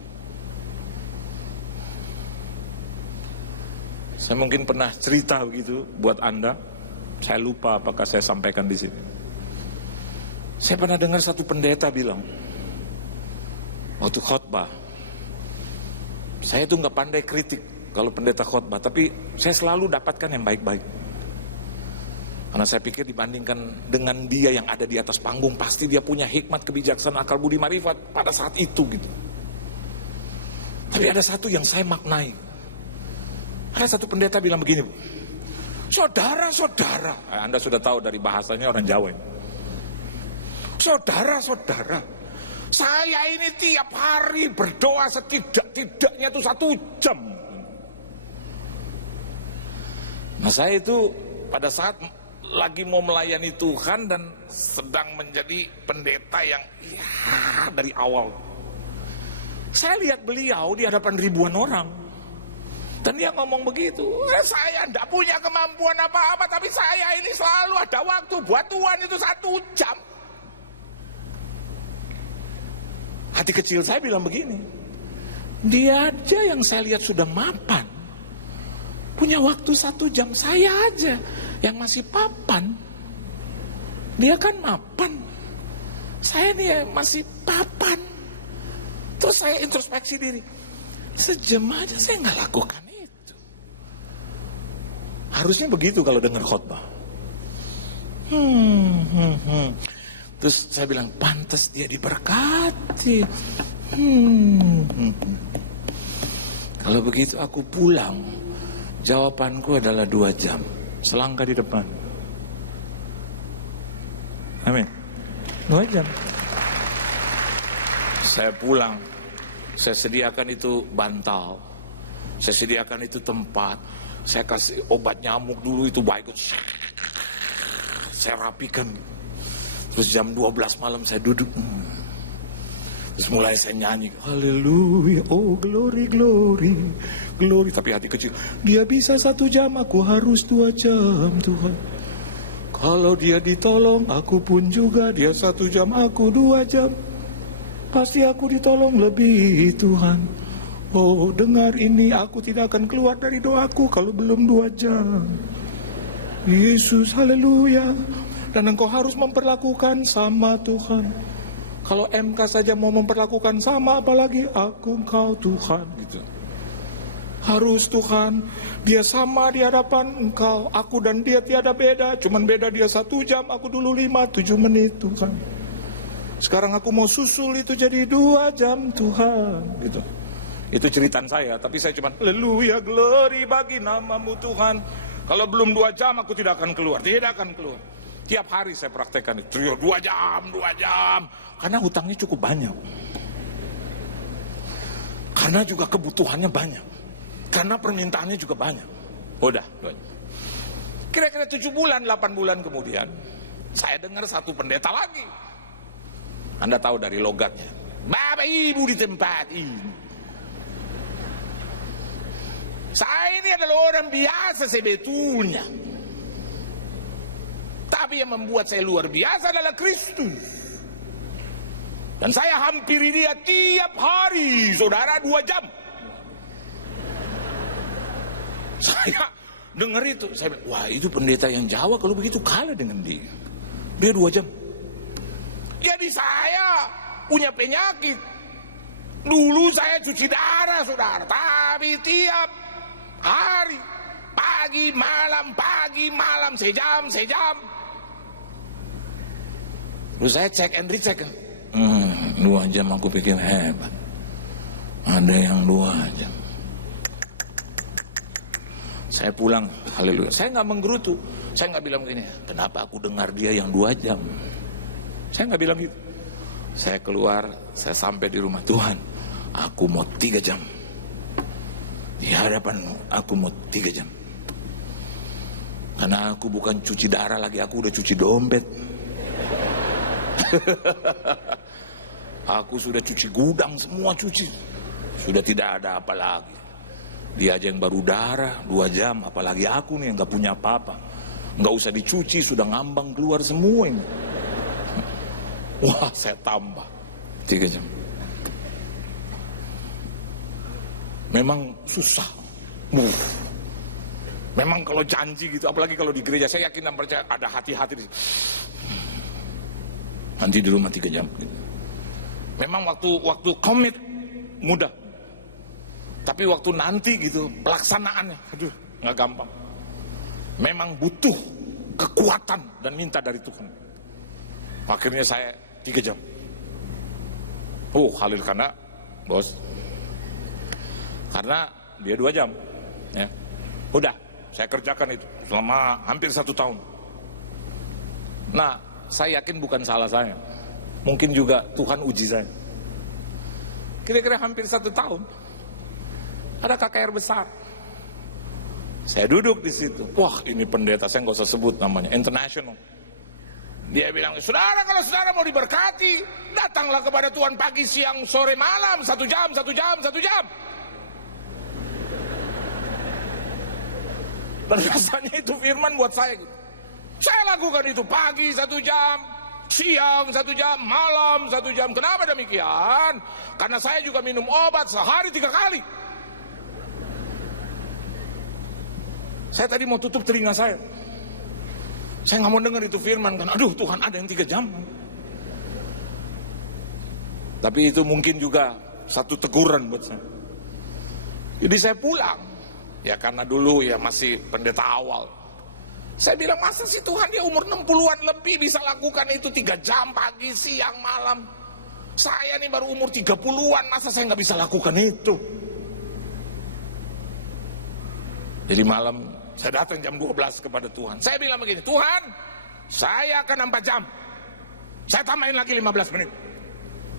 Saya mungkin pernah cerita begitu buat Anda. Saya lupa apakah saya sampaikan di sini. Saya pernah dengar satu pendeta bilang, waktu khotbah, saya tuh nggak pandai kritik kalau pendeta khotbah, tapi saya selalu dapatkan yang baik-baik. Karena saya pikir dibandingkan dengan dia yang ada di atas panggung, pasti dia punya hikmat, kebijaksanaan, akal budi marifat pada saat itu gitu. Tapi ada satu yang saya maknai. Ada satu pendeta bilang begini, Bu. Saudara-saudara, Anda sudah tahu dari bahasanya orang Jawa ini. Saudara-saudara, saya ini tiap hari berdoa setidak-tidaknya itu 1 jam. Nah saya itu pada saat lagi mau melayani Tuhan dan sedang menjadi pendeta yang ya dari awal. Saya lihat beliau di hadapan ribuan orang. Dan dia ngomong begitu, saya tidak punya kemampuan apa-apa, tapi saya ini selalu ada waktu buat Tuhan itu 1 jam. Hati kecil saya bilang begini, dia aja yang saya lihat sudah mapan, punya waktu 1 jam, saya aja yang masih papan. Dia kan mapan, saya nih masih papan. Terus saya introspeksi diri, sejam aja saya nggak lakukan itu. Harusnya begitu kalau dengar khotbah. Terus saya bilang, pantas dia diberkati. Kalau begitu aku pulang. Jawabanku adalah 2 jam. Selangkah di depan. Amin. 2 jam. Saya pulang. Saya sediakan itu bantal. Saya sediakan itu tempat. Saya kasih obat nyamuk dulu itu baik. Saya rapikan. Terus jam 12 malam saya duduk. Terus mulai saya nyanyi. Haleluya, oh glory, glory, glory. Tapi hati kecil, dia bisa 1 jam, aku harus 2 jam Tuhan. Kalau dia ditolong, aku pun juga. Dia 1 jam, aku 2 jam. Pasti aku ditolong lebih Tuhan. Oh dengar ini, aku tidak akan keluar dari doaku kalau belum 2 jam. Yesus, haleluya. Dan engkau harus memperlakukan sama Tuhan. Kalau MK saja mau memperlakukan sama, apalagi aku engkau Tuhan gitu. Harus Tuhan, dia sama di hadapan engkau. Aku dan dia tiada beda, cuman beda dia 1 jam, aku dulu 5-7 menit Tuhan. Sekarang aku mau susul itu jadi 2 jam Tuhan gitu. Itu ceritaan saya, tapi saya cuma haleluya, glory bagi namamu Tuhan. Kalau belum 2 jam aku tidak akan keluar, tidak akan keluar. Tiap hari saya praktekkan itu, 2 jam, 2 jam. Karena hutangnya cukup banyak. Karena juga kebutuhannya banyak. Karena permintaannya juga banyak. Udah. Kira-kira 7 bulan, 8 bulan kemudian, saya dengar satu pendeta lagi. Anda tahu dari logatnya. Bapak Ibu di tempat ini. Saya ini adalah orang biasa sebetulnya. Tapi yang membuat saya luar biasa adalah Kristus. Dan saya hampiri dia tiap hari, saudara, 2 jam. Saya dengar itu, saya bilang, wah itu pendeta yang Jawa kalau begitu kalah dengan dia. Dia 2 jam. Jadi saya punya penyakit. Dulu saya cuci darah, saudara. Tapi tiap hari, pagi malam, sejam. Terus saya cek and recheck. 2 jam aku pikir hebat. Ada yang 2 jam. Saya pulang, haleluya. Saya nggak menggerutu. Saya nggak bilang begini, kenapa aku dengar dia yang 2 jam. Saya nggak bilang gitu. Saya keluar, saya sampai di rumah Tuhan. Aku mau 3 jam. Di hadapanmu, aku mau 3 jam. Karena aku bukan cuci darah lagi, aku udah cuci dompet. Aku sudah cuci gudang, semua cuci. Sudah tidak ada apa lagi. Dia aja yang baru darah 2 jam, apalagi aku nih yang gak punya apa-apa. Gak usah dicuci, sudah ngambang keluar semua ini. Wah, saya tambah 3 jam. Memang susah. Memang kalau janji gitu, apalagi kalau di gereja, saya yakin dan percaya ada hati-hati di situ. Nanti di rumah 3 jam gitu. Memang waktu komit mudah, tapi waktu nanti gitu pelaksanaannya, aduh nggak gampang. Memang butuh kekuatan dan minta dari Tuhan. Akhirnya saya 3 jam. Khalil karena bos, karena dia 2 jam, ya udah saya kerjakan itu selama hampir 1 tahun. Nah, saya yakin bukan salah saya, mungkin juga Tuhan uji saya. Kira-kira hampir 1 tahun, ada KKR besar. Saya duduk di situ. Wah, ini pendeta, saya nggak usah sebut namanya, international. Dia bilang, saudara, kalau saudara mau diberkati, datanglah kepada Tuhan pagi, siang, sore, malam, 1 jam, 1 jam, 1 jam. Dan rasanya itu firman buat saya gitu. Saya lakukan itu pagi 1 jam, siang 1 jam, malam 1 jam. Kenapa demikian? Karena saya juga minum obat sehari 3 kali. Saya tadi mau tutup telinga saya. Saya nggak mau dengar itu firman kan. Aduh, Tuhan, ada yang 3 jam. Tapi itu mungkin juga satu teguran buat saya. Jadi saya pulang. Ya karena dulu ya masih pendeta awal. Saya bilang, masa sih Tuhan, dia umur 60-an lebih bisa lakukan itu 3 jam pagi, siang, malam. Saya nih baru umur 30-an, masa saya nggak bisa lakukan itu? Jadi malam saya datang jam 12 kepada Tuhan. Saya bilang begini, Tuhan, saya akan 4 jam. Saya tambahin lagi 15 menit.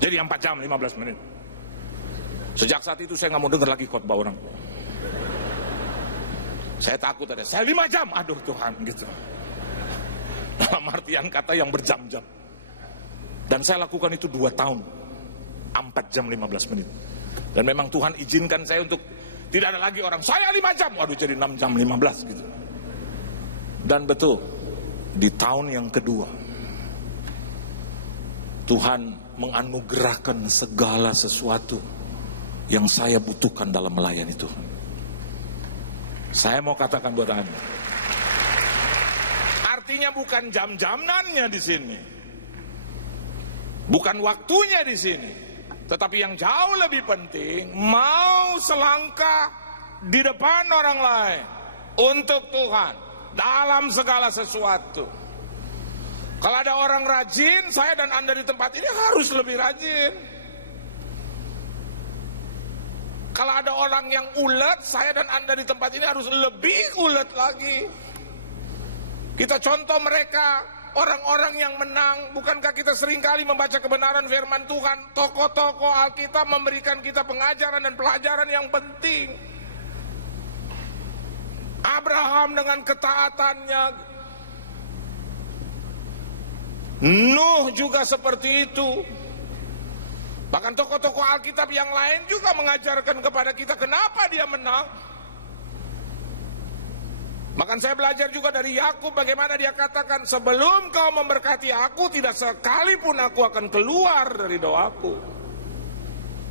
Jadi 4 jam 15 menit. Sejak saat itu saya nggak mau dengar lagi khotbah orang. Saya takut ada, saya 5 jam, aduh Tuhan gitu. Dalam artian kata yang berjam-jam. Dan saya lakukan itu 2 tahun, 4 jam 15 menit. Dan memang Tuhan izinkan saya untuk tidak ada lagi orang, saya 5 jam, waduh jadi 6 jam 15 gitu. Dan betul, di tahun yang kedua, Tuhan menganugerahkan segala sesuatu yang saya butuhkan dalam melayani Tuhan. Saya mau katakan buat Anda, artinya bukan jam-jamannya di sini, bukan waktunya di sini, tetapi yang jauh lebih penting, mau selangkah di depan orang lain untuk Tuhan dalam segala sesuatu. Kalau ada orang rajin, saya dan Anda di tempat ini harus lebih rajin. Kalau ada orang yang ulet, saya dan Anda di tempat ini harus lebih ulet lagi. Kita contoh mereka, orang-orang yang menang. Bukankah kita seringkali membaca kebenaran firman Tuhan, tokoh-tokoh Alkitab memberikan kita pengajaran dan pelajaran yang penting. Abraham dengan ketaatannya, Nuh juga seperti itu. Bahkan tokoh-tokoh Alkitab yang lain juga mengajarkan kepada kita kenapa dia menang. Bahkan saya belajar juga dari Yakub bagaimana dia katakan, sebelum kau memberkati aku, tidak sekalipun aku akan keluar dari doaku.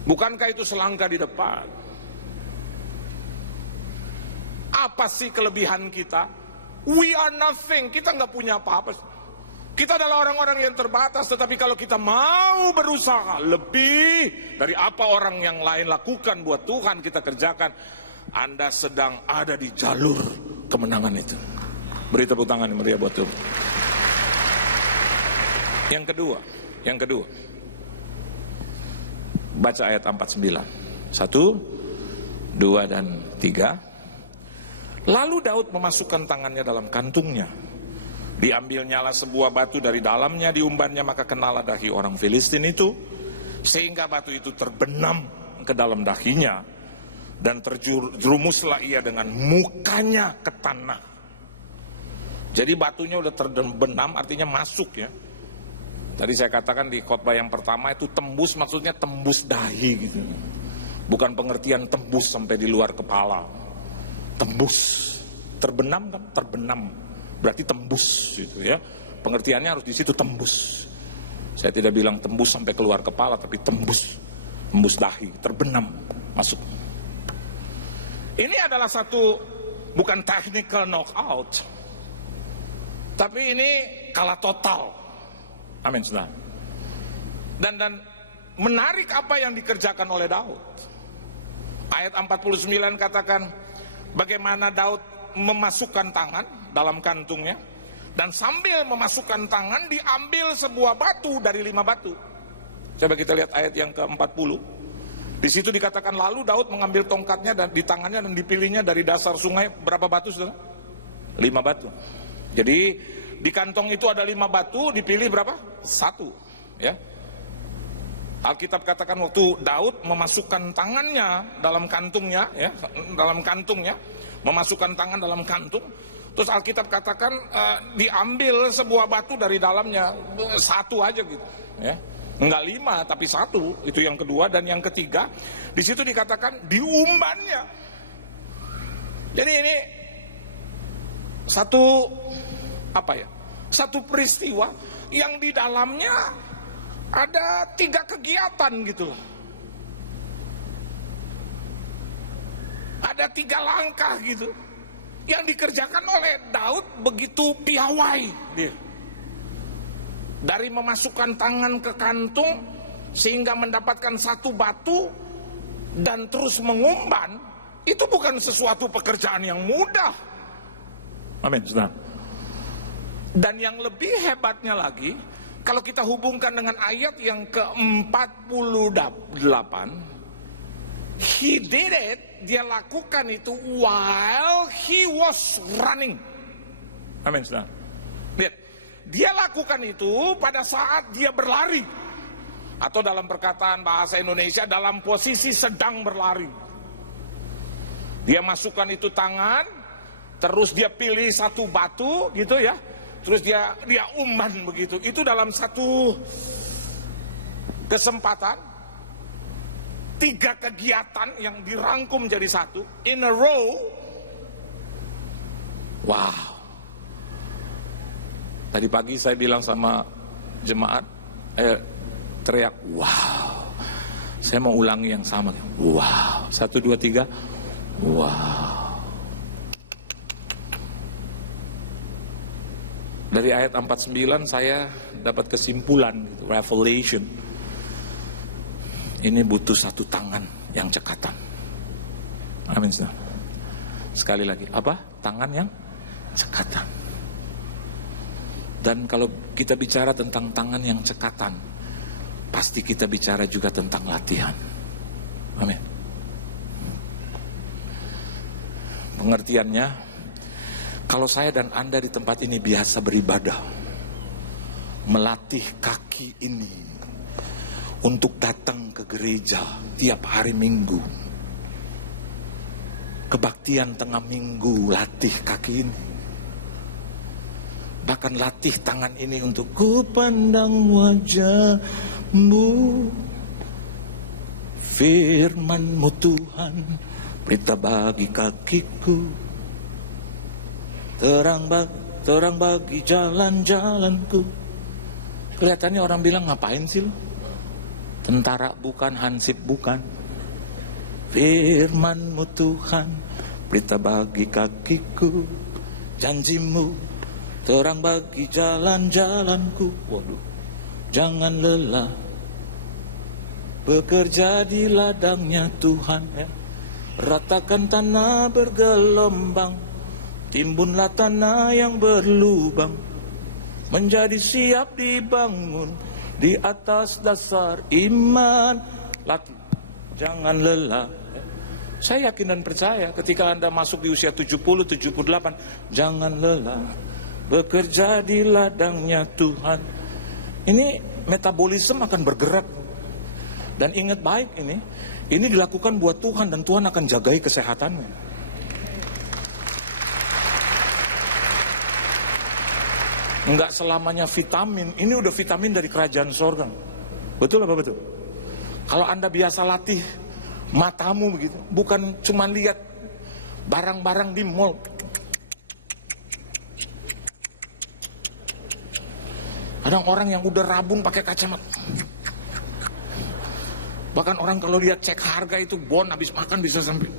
Bukankah itu selangkah di depan? Apa sih kelebihan kita? We are nothing, kita nggak punya apa-apa. Kita adalah orang-orang yang terbatas, tetapi kalau kita mau berusaha lebih dari apa orang yang lain lakukan buat Tuhan kita kerjakan, Anda sedang ada di jalur kemenangan itu. Beri tepuk tangan yang meriah buat Tuhan. Yang kedua, baca ayat 49. 1, 2, dan 3. Lalu Daud memasukkan tangannya dalam kantungnya. Diambilnyalah sebuah batu dari dalamnya, diumbannya, maka kenalah dahi orang Filistin itu, sehingga batu itu terbenam ke dalam dahinya, dan terjerumuslah ia dengan mukanya ke tanah. Jadi batunya udah terbenam, artinya masuk ya. Tadi saya katakan di khotbah yang pertama itu tembus, maksudnya tembus dahi gitu. Bukan pengertian tembus sampai di luar kepala. Tembus, terbenam kan, terbenam. Berarti tembus gitu ya. Pengertiannya harus di situ, tembus. Saya tidak bilang tembus sampai keluar kepala, tapi tembus. Tembus dahi, terbenam, masuk. Ini adalah satu bukan technical knockout, tapi ini kalah total. Amin, saudara. Dan menarik apa yang dikerjakan oleh Daud. Ayat 49 katakan bagaimana Daud memasukkan tangan dalam kantungnya, dan sambil memasukkan tangan diambil sebuah batu dari 5 batu. Coba kita lihat ayat yang ke-40. Di situ dikatakan lalu Daud mengambil tongkatnya dan di tangannya dan dipilihnya dari dasar sungai. Berapa batu, saudara? 5 batu. Jadi di kantong itu ada 5 batu, dipilih berapa? 1. Ya. Alkitab katakan waktu Daud memasukkan tangannya dalam kantungnya, ya, dalam kantungnya, memasukkan tangan dalam kantung. Terus Alkitab katakan diambil sebuah batu dari dalamnya, 1 aja gitu. Ya. Enggak 5 tapi 1, itu yang kedua. Dan yang ketiga di situ dikatakan diumbannya. Jadi ini satu satu peristiwa yang di dalamnya ada 3 kegiatan gitu loh. Ada 3 langkah gitu yang dikerjakan oleh Daud begitu piawai dia. Dari memasukkan tangan ke kantung sehingga mendapatkan 1 batu dan terus mengumban, itu bukan sesuatu pekerjaan yang mudah. Amin, saudara. Dan yang lebih hebatnya lagi, kalau kita hubungkan dengan ayat yang ke-48, he did it, dia lakukan itu while he was running. Amin, saudara. Lihat. Dia lakukan itu pada saat dia berlari, atau dalam perkataan bahasa Indonesia dalam posisi sedang berlari. Dia masukkan itu tangan, terus dia pilih 1 batu gitu ya, terus dia umban begitu. Itu dalam satu kesempatan 3 kegiatan yang dirangkum jadi 1 in a row. Wow. Tadi pagi saya bilang sama jemaat, teriak, wow. Saya mau ulangi yang sama, wow. 1, 2, 3, wow. Dari ayat 49 saya dapat kesimpulan, gitu, revelation. Ini butuh 1 tangan yang cekatan. Amin. Sekali lagi, apa? Tangan yang cekatan. Dan kalau kita bicara tentang tangan yang cekatan, pasti kita bicara juga tentang latihan. Amin. Pengertiannya, kalau saya dan Anda di tempat ini biasa beribadah, melatih kaki ini untuk datang ke gereja tiap hari Minggu, kebaktian tengah minggu, latih kaki ini. Bahkan latih tangan ini untuk ku pandang wajah-Mu, firman-Mu Tuhan, berita bagi kakiku, terang bagi jalan-jalanku. Kelihatannya orang bilang, ngapain sih lu? Tentara bukan, hansip bukan. Firman-Mu Tuhan, berita bagi kakiku, janji-Mu terang bagi jalan-jalanku. Waduh, jangan lelah bekerja di ladangnya Tuhan, ya. Ratakan tanah bergelombang, timbunlah tanah yang berlubang, menjadi siap dibangun di atas dasar iman. Latih, jangan lelah. Saya yakin dan percaya ketika Anda masuk di usia 70, 78, jangan lelah bekerja di ladangnya Tuhan. Ini metabolisme akan bergerak. Dan ingat baik, ini dilakukan buat Tuhan dan Tuhan akan jagai kesehatannya. Enggak selamanya vitamin, ini udah vitamin dari kerajaan sorga. Betul apa betul? Kalau Anda biasa latih matamu begitu, bukan cuma lihat barang-barang di mall. Kadang orang yang udah rabun pakai kacamata. Bahkan orang kalau lihat cek harga itu bon habis makan bisa sampai.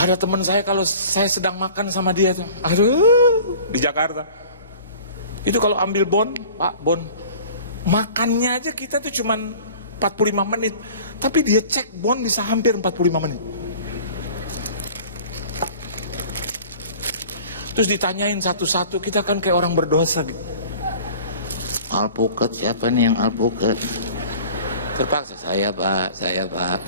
Ada teman saya kalau saya sedang makan sama dia tuh, aduh, di Jakarta. Itu kalau ambil bon, Pak, bon. Makannya aja kita tuh cuman 45 menit. Tapi dia cek bon bisa hampir 45 menit. Terus ditanyain satu-satu, kita kan kayak orang berdosa gitu. Alpukat, siapa nih yang alpukat? Terpaksa, saya Pak.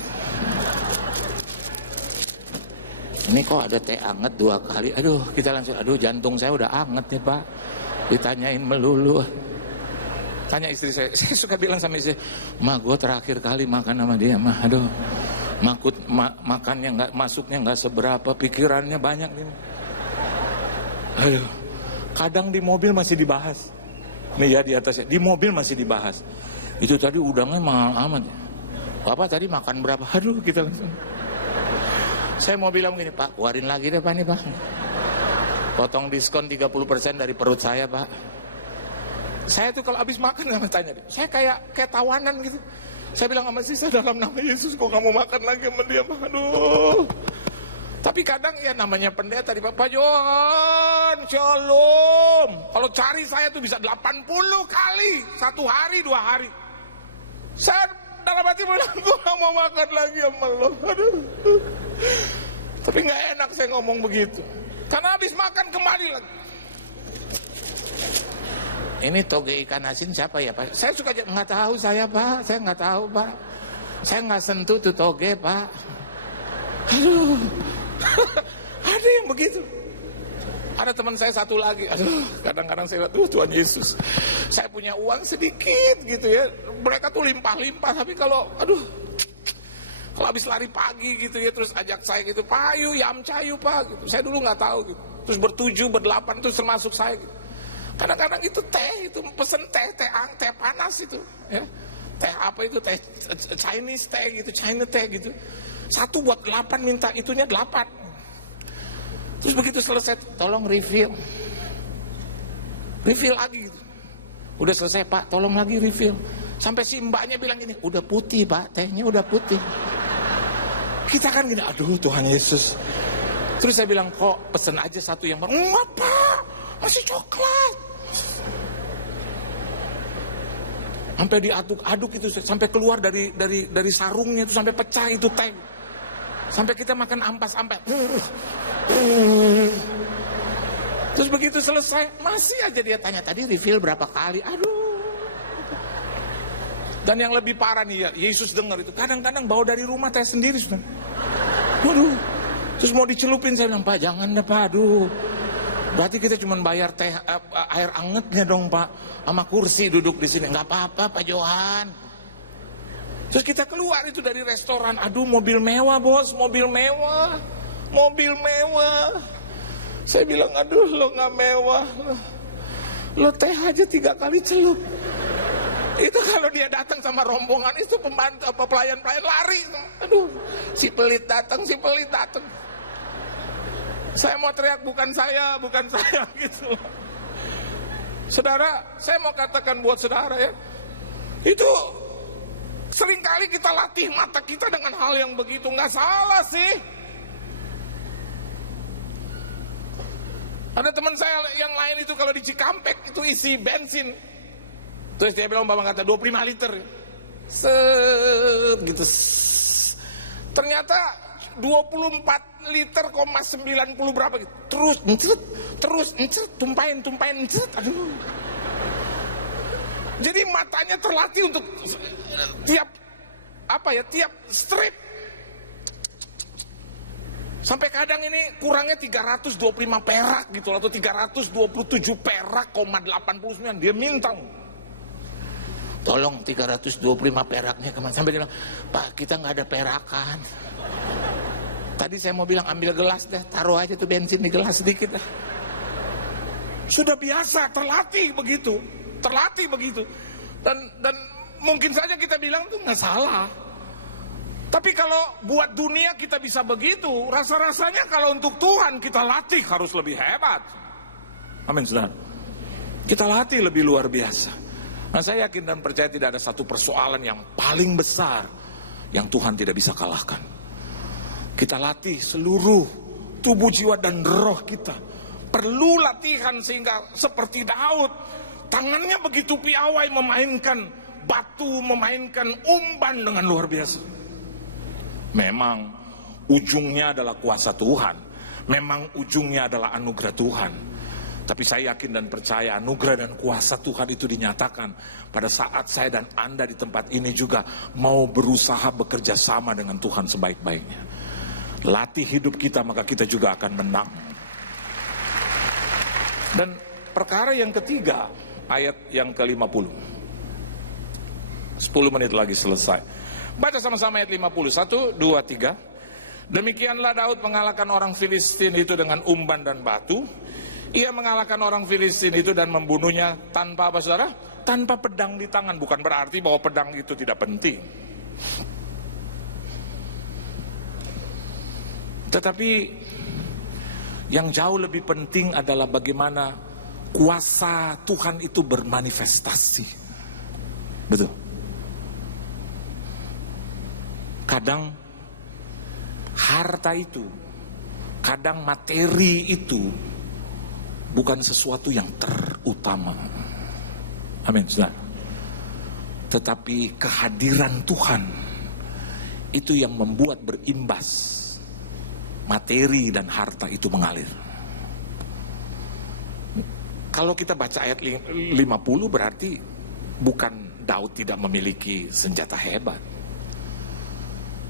Ini kok ada teh anget 2 kali. Aduh, kita langsung, aduh jantung saya udah anget ya Pak. Ditanyain melulu. Tanya istri saya suka bilang sama istri, "Ma, gue terakhir kali makan sama dia, mah. Aduh, makannya nggak, masuknya nggak seberapa, pikirannya banyak nih. Aduh, kadang di mobil masih dibahas. Nih ya di atasnya, di mobil masih dibahas. Itu tadi udangnya mahal amat. Bapak tadi makan berapa? Aduh, kita langsung. Saya mau bilang gini, Pak, keluarin lagi deh Pak nih Pak. Potong diskon 30% dari perut saya Pak. Saya tuh kalau habis makan sama tanya deh, saya kayak tawanan gitu. Saya bilang sama sisa, dalam nama Yesus kok kamu makan lagi sama dia Pak. Aduh. Tapi kadang ya namanya pendeta di Pak John, shalom. Kalau cari saya tuh bisa 80 kali, 1 hari 2 hari. Saya dalam hati bilang, gue gak mau makan lagi sama lo. Aduh. Tapi gak enak saya ngomong begitu. Karena habis makan kembali lagi. Ini toge ikan asin siapa ya Pak? Saya suka nggak tahu saya Pak. Saya nggak tahu Pak. Saya nggak sentuh tuh toge Pak. Aduh. Ada yang begitu. Ada teman saya satu lagi. Aduh, kadang-kadang saya lihat, Tuhan Yesus, saya punya uang sedikit gitu ya. Mereka tuh limpah-limpah. Tapi kalau habis lari pagi gitu ya, terus ajak saya gitu, payu, yam cayu Pak. Gitu. Saya dulu nggak tahu gitu. Terus ber-7, ber-8 terus termasuk saya gitu. Kadang-kadang itu teh, itu pesen teh panas itu, ya. Teh apa itu, teh Chinese teh gitu, China teh gitu. 1 buat 8 minta itunya 8. Terus begitu selesai, tolong refill lagi gitu. Udah selesai Pak, tolong lagi refill. Sampai si mbaknya bilang gini, udah putih Pak, tehnya udah putih. Kita kan gini, aduh Tuhan Yesus. Terus saya bilang, kok pesen aja 1 yang baru. Enggak Pak, masih coklat. Sampai diaduk-aduk itu, sampai keluar dari sarungnya itu, sampai pecah itu teh. Sampai kita makan ampas-ampas. Terus begitu selesai, masih aja dia tanya, tadi refill berapa kali? Aduh. Dan yang lebih parah nih ya, Yesus dengar itu. Kadang-kadang bawa dari rumah teh sendiri sudah. Waduh. Terus mau dicelupin, saya bilang, Pak jangan deh Pak, aduh. Berarti kita cuma bayar teh air angetnya dong Pak, sama kursi duduk di sini. Nggak apa-apa Pak Johan. Terus kita keluar itu dari restoran, aduh mobil mewah bos, mobil mewah. Saya bilang, aduh lo nggak mewah, lo teh aja 3 kali celup. Itu kalau dia datang sama rombongan itu pembantu apa pelayan lari. Aduh, si pelit datang. Saya mau teriak, bukan saya gitu. Saudara, saya mau katakan buat saudara ya, itu seringkali kita latih mata kita dengan hal yang begitu. Nggak salah sih. Ada teman saya yang lain itu kalau di Cikampek itu isi bensin, terus dia bilang, Bapak kata 25 liter gitu. Ternyata 24 liter, 90 berapa gitu. Terus tumpahin. Aduh. Jadi matanya terlatih untuk tiap strip. Sampai kadang ini kurangnya 325 perak gitu, atau 327 perak, 89 dia minta. Tolong 325 peraknya kemana? Sampai dia bilang, Pak kita nggak ada perakan. Tadi saya mau bilang ambil gelas deh, taruh aja tuh bensin di gelas sedikit lah. Sudah biasa, terlatih begitu. Dan mungkin saja kita bilang tuh nggak salah. Tapi kalau buat dunia kita bisa begitu, rasa-rasanya kalau untuk Tuhan kita latih harus lebih hebat. Amin saudara. Kita latih lebih luar biasa. Nah saya yakin dan percaya tidak ada satu persoalan yang paling besar yang Tuhan tidak bisa kalahkan. Kita latih seluruh tubuh, jiwa, dan roh kita. Perlu latihan sehingga seperti Daud, tangannya begitu piawai memainkan batu, memainkan umban dengan luar biasa. Memang ujungnya adalah kuasa Tuhan, memang ujungnya adalah anugerah Tuhan. Tapi saya yakin dan percaya anugerah dan kuasa Tuhan itu dinyatakan pada saat saya dan Anda di tempat ini juga mau berusaha bekerja sama dengan Tuhan sebaik-baiknya. Latih hidup kita, maka kita juga akan menang. Dan perkara yang ketiga, ayat yang ke-50. 10 menit lagi selesai. Baca sama-sama ayat 50. 1, 2, 3. Demikianlah Daud mengalahkan orang Filistin itu dengan umban dan batu. Ia mengalahkan orang Filistin itu dan membunuhnya tanpa apa, saudara? Tanpa pedang di tangan. Bukan berarti bahwa pedang itu tidak penting. Tetapi yang jauh lebih penting adalah bagaimana kuasa Tuhan itu bermanifestasi. Betul. Kadang harta itu, kadang materi itu bukan sesuatu yang terutama. Amin, saudara. Tetapi kehadiran Tuhan itu yang membuat berimbas. Materi dan harta itu mengalir. Kalau kita baca ayat 50 berarti bukan Daud tidak memiliki senjata hebat.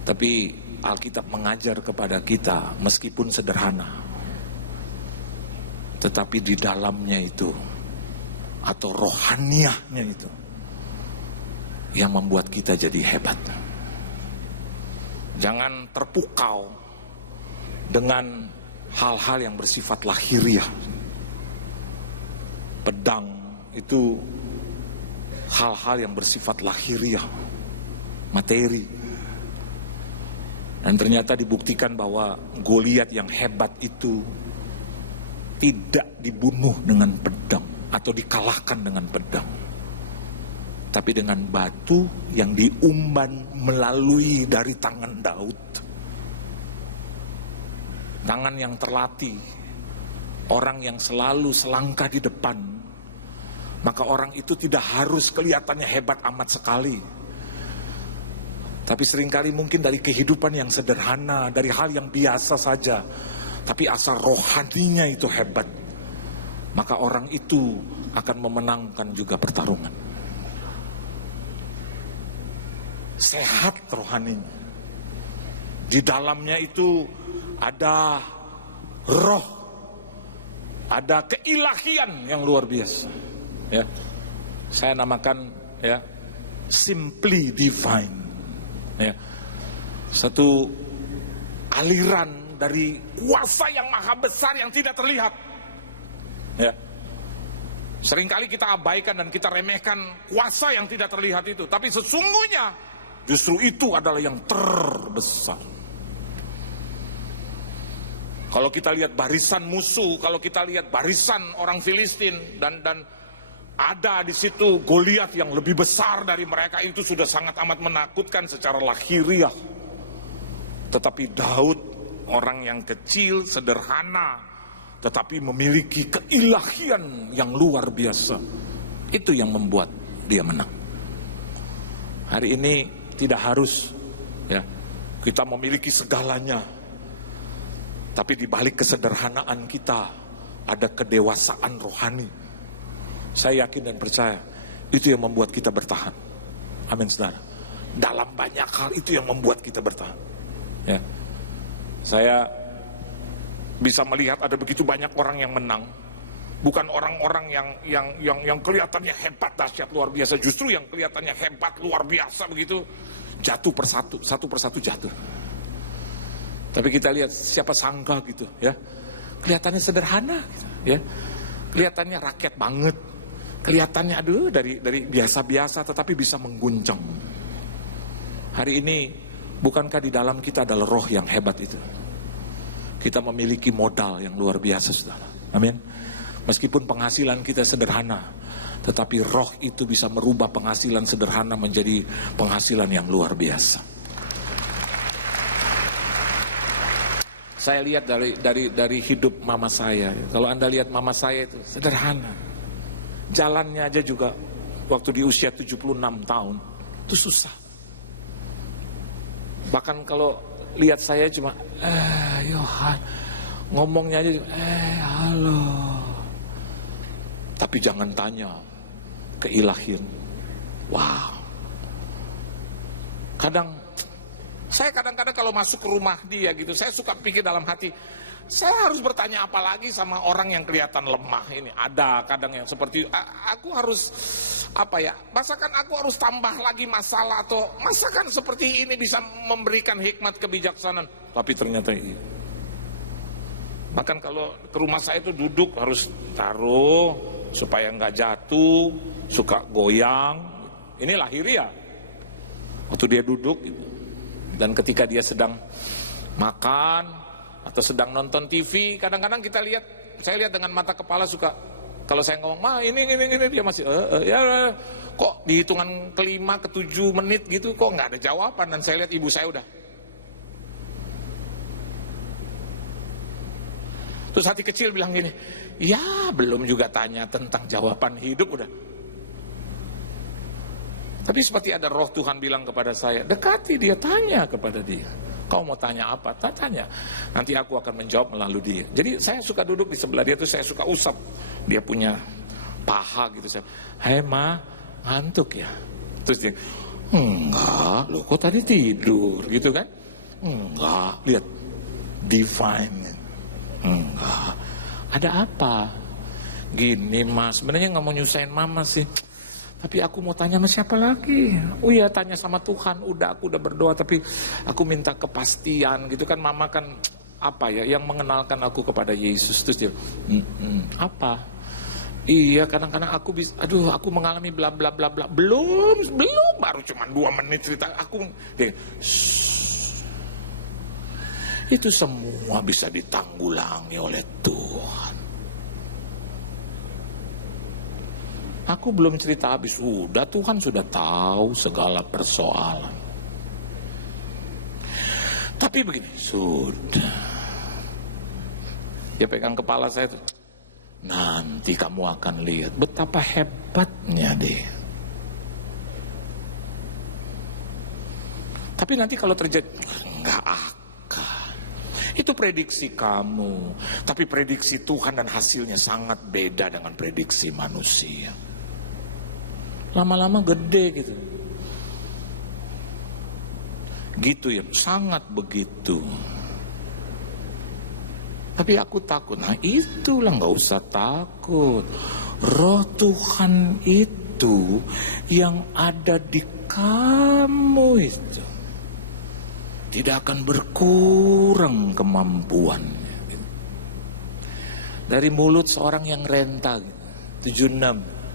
Tapi Alkitab mengajar kepada kita meskipun sederhana, tetapi di dalamnya itu atau rohaniahnya itu yang membuat kita jadi hebat. Jangan terpukau dengan hal-hal yang bersifat lahiriah. Pedang itu hal-hal yang bersifat lahiriah, materi. Dan ternyata dibuktikan bahwa Goliat yang hebat itu tidak dibunuh dengan pedang atau dikalahkan dengan pedang, tapi dengan batu yang diumban melalui dari tangan Daud. Tangan yang terlatih, orang yang selalu selangkah di depan, maka orang itu tidak harus kelihatannya hebat amat sekali. Tapi seringkali mungkin dari kehidupan yang sederhana, dari hal yang biasa saja, tapi asal rohaninya itu hebat, maka orang itu akan memenangkan juga pertarungan. Sehat rohaninya. Di dalamnya itu ada roh, ada keilahian yang luar biasa. Ya, saya namakan ya simply divine. Ya, satu aliran dari kuasa yang maha besar yang tidak terlihat. Ya, seringkali kita abaikan dan kita remehkan kuasa yang tidak terlihat itu, tapi sesungguhnya justru itu adalah yang terbesar. Kalau kita lihat barisan musuh, kalau kita lihat barisan orang Filistin dan ada di situ Goliat yang lebih besar dari mereka, itu sudah sangat amat menakutkan secara lahiriah. Tetapi Daud, orang yang kecil, sederhana, tetapi memiliki keilahian yang luar biasa. Itu yang membuat dia menang. Hari ini tidak harus ya kita memiliki segalanya. Tapi di balik kesederhanaan kita ada kedewasaan rohani. Saya yakin dan percaya itu yang membuat kita bertahan. Amin, saudara. Dalam banyak hal itu yang membuat kita bertahan. Ya, saya bisa melihat ada begitu banyak orang yang menang. Bukan orang-orang yang kelihatannya hebat, dahsyat, luar biasa. Justru yang kelihatannya hebat, luar biasa begitu, jatuh satu persatu jatuh. Tapi kita lihat siapa sangka gitu ya, kelihatannya sederhana gitu, ya, kelihatannya rakyat banget, kelihatannya aduh dari biasa-biasa tetapi bisa mengguncang. Hari ini bukankah di dalam kita adalah roh yang hebat itu? Kita memiliki modal yang luar biasa, saudara. Amin. Meskipun penghasilan kita sederhana, tetapi roh itu bisa merubah penghasilan sederhana menjadi penghasilan yang luar biasa. Saya lihat dari hidup mama saya. Kalau Anda lihat mama saya itu sederhana. Jalannya aja juga waktu di usia 76 tahun itu susah. Bahkan kalau lihat saya cuma Yohan, ngomongnya aja halo. Tapi jangan tanya keilahian. Wow. Saya kadang-kadang kalau masuk ke rumah dia gitu, saya suka pikir dalam hati, saya harus bertanya apa lagi sama orang yang kelihatan lemah ini. Ada kadang yang seperti aku harus masakan aku harus tambah lagi masalah, atau masakan seperti ini bisa memberikan hikmat kebijaksanaan. Tapi ternyata iya. Bahkan kalau ke rumah saya itu duduk harus taruh supaya nggak jatuh, suka goyang. Ini lahiriah. Waktu dia duduk gitu. Dan ketika dia sedang makan atau sedang nonton TV, kadang-kadang saya lihat dengan mata kepala suka, kalau saya ngomong, ini dia masih ya kok di hitungan kelima, ketujuh menit gitu kok nggak ada jawaban. Dan saya lihat ibu saya udah. Terus hati kecil bilang gini, ya belum juga tanya tentang jawaban hidup udah. Tapi seperti ada roh Tuhan bilang kepada saya, dekati dia, tanya kepada dia. Kau mau tanya apa? Tanya. Nanti aku akan menjawab melalui dia. Jadi saya suka duduk di sebelah dia tuh, saya suka usap. Dia punya paha gitu. Hai ma, ngantuk ya? Terus dia, enggak, loh kok tadi tidur gitu kan? Enggak, lihat, divine. Enggak, ada apa? Gini mas, sebenarnya nggak mau nyusahin mama sih. Tapi aku mau tanya sama siapa lagi? Oh iya, tanya sama Tuhan. Aku udah berdoa, tapi aku minta kepastian gitu kan. Mama kan yang mengenalkan aku kepada Yesus. Terus dia, apa? Iya, kadang-kadang aku aku mengalami bla bla bla bla. Belum, baru cuma 2 menit cerita. Itu semua bisa ditanggulangi oleh Tuhan. Aku belum cerita habis, Tuhan sudah tahu segala persoalan. Tapi begini, sudah. Dia pegang kepala saya tuh. Nanti kamu akan lihat betapa hebatnya dia. Tapi nanti kalau terjadi, enggak akan. Itu prediksi kamu. Tapi prediksi Tuhan dan hasilnya sangat beda dengan prediksi manusia. Lama-lama gede gitu. Gitu ya, sangat begitu. Tapi aku takut. Nah itulah, gak usah takut. Roh Tuhan itu yang ada di kamu itu tidak akan berkurang kemampuannya. Dari mulut seorang yang renta 76.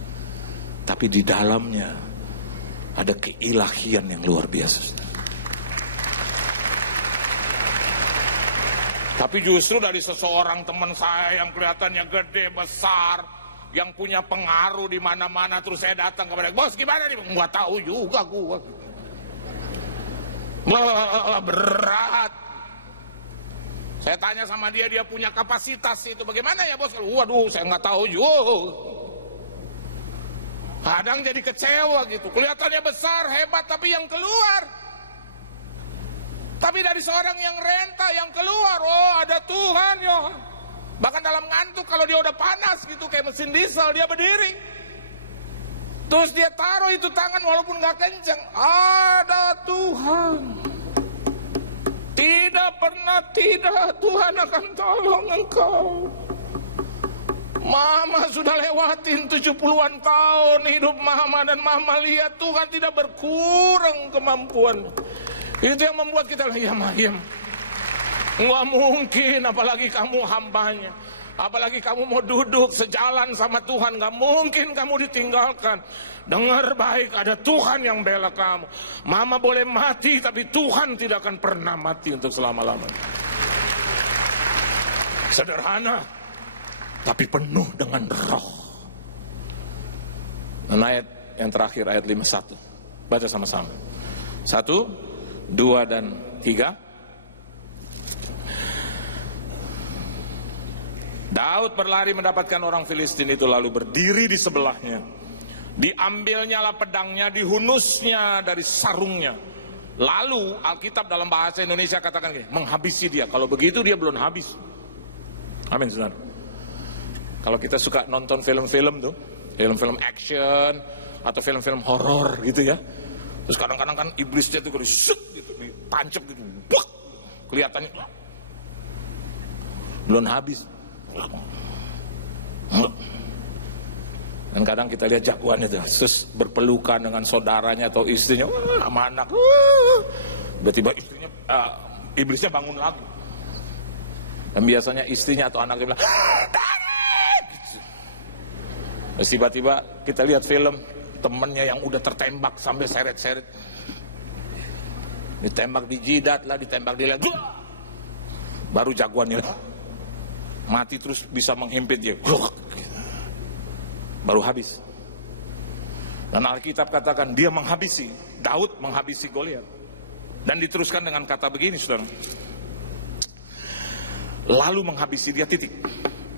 Tapi di dalamnya ada keilahian yang luar biasa. Tapi justru dari seseorang teman saya yang kelihatannya gede, besar, yang punya pengaruh di mana-mana, terus saya datang kepada, bos gimana nih? Nggak tahu juga gua. Berat. Saya tanya sama dia punya kapasitas itu bagaimana ya bos? Waduh, saya nggak tahu juga. Kadang jadi kecewa gitu, kelihatannya besar, hebat, tapi yang keluar. Tapi dari seorang yang renta, yang keluar, oh ada Tuhan ya. Bahkan dalam ngantuk kalau dia udah panas gitu, kayak mesin diesel, dia berdiri. Terus dia taruh itu tangan walaupun gak kenceng, ada Tuhan. Tidak pernah tidak, Tuhan akan tolong engkau. Mama sudah lewatin 70-an tahun hidup mama, dan mama lihat Tuhan tidak berkurang kemampuan. Itu yang membuat kita diam. Nggak mungkin, apalagi kamu hambanya, apalagi kamu mau duduk sejalan sama Tuhan, nggak mungkin kamu ditinggalkan. Dengar baik, ada Tuhan yang bela kamu. Mama boleh mati, tapi Tuhan tidak akan pernah mati untuk selama-lamanya. Sederhana, tapi penuh dengan roh. Dan ayat yang terakhir, ayat 51. Baca sama-sama. 1, 2, dan 3. Daud berlari mendapatkan orang Filistin itu, lalu berdiri di sebelahnya. Diambilnyalah pedangnya, dihunusnya dari sarungnya. Lalu Alkitab dalam bahasa Indonesia katakan gini, menghabisi dia. Kalau begitu dia belum habis. Amin, saudara. Kalau kita suka nonton film-film tuh, film-film action atau film-film horor gitu ya. Terus kadang-kadang kan iblisnya tuh gitu, ditancap gitu, buk, kelihatannya belum habis. Dan kadang kita lihat jagoan itu, terus berpelukan dengan saudaranya atau istrinya, sama anak, tiba-tiba istrinya, iblisnya bangun lagi. Dan biasanya istrinya atau anaknya bilang, gitu. Terus tiba-tiba kita lihat film, temennya yang udah tertembak sambil seret-seret, ditembak di jidat lah, ditembak di leher, baru jagoannya mati terus bisa menghimpit dia, baru habis. Dan Alkitab katakan dia menghabisi, Daud menghabisi Goliat. Dan diteruskan dengan kata begini, saudara, lalu menghabisi dia, titik.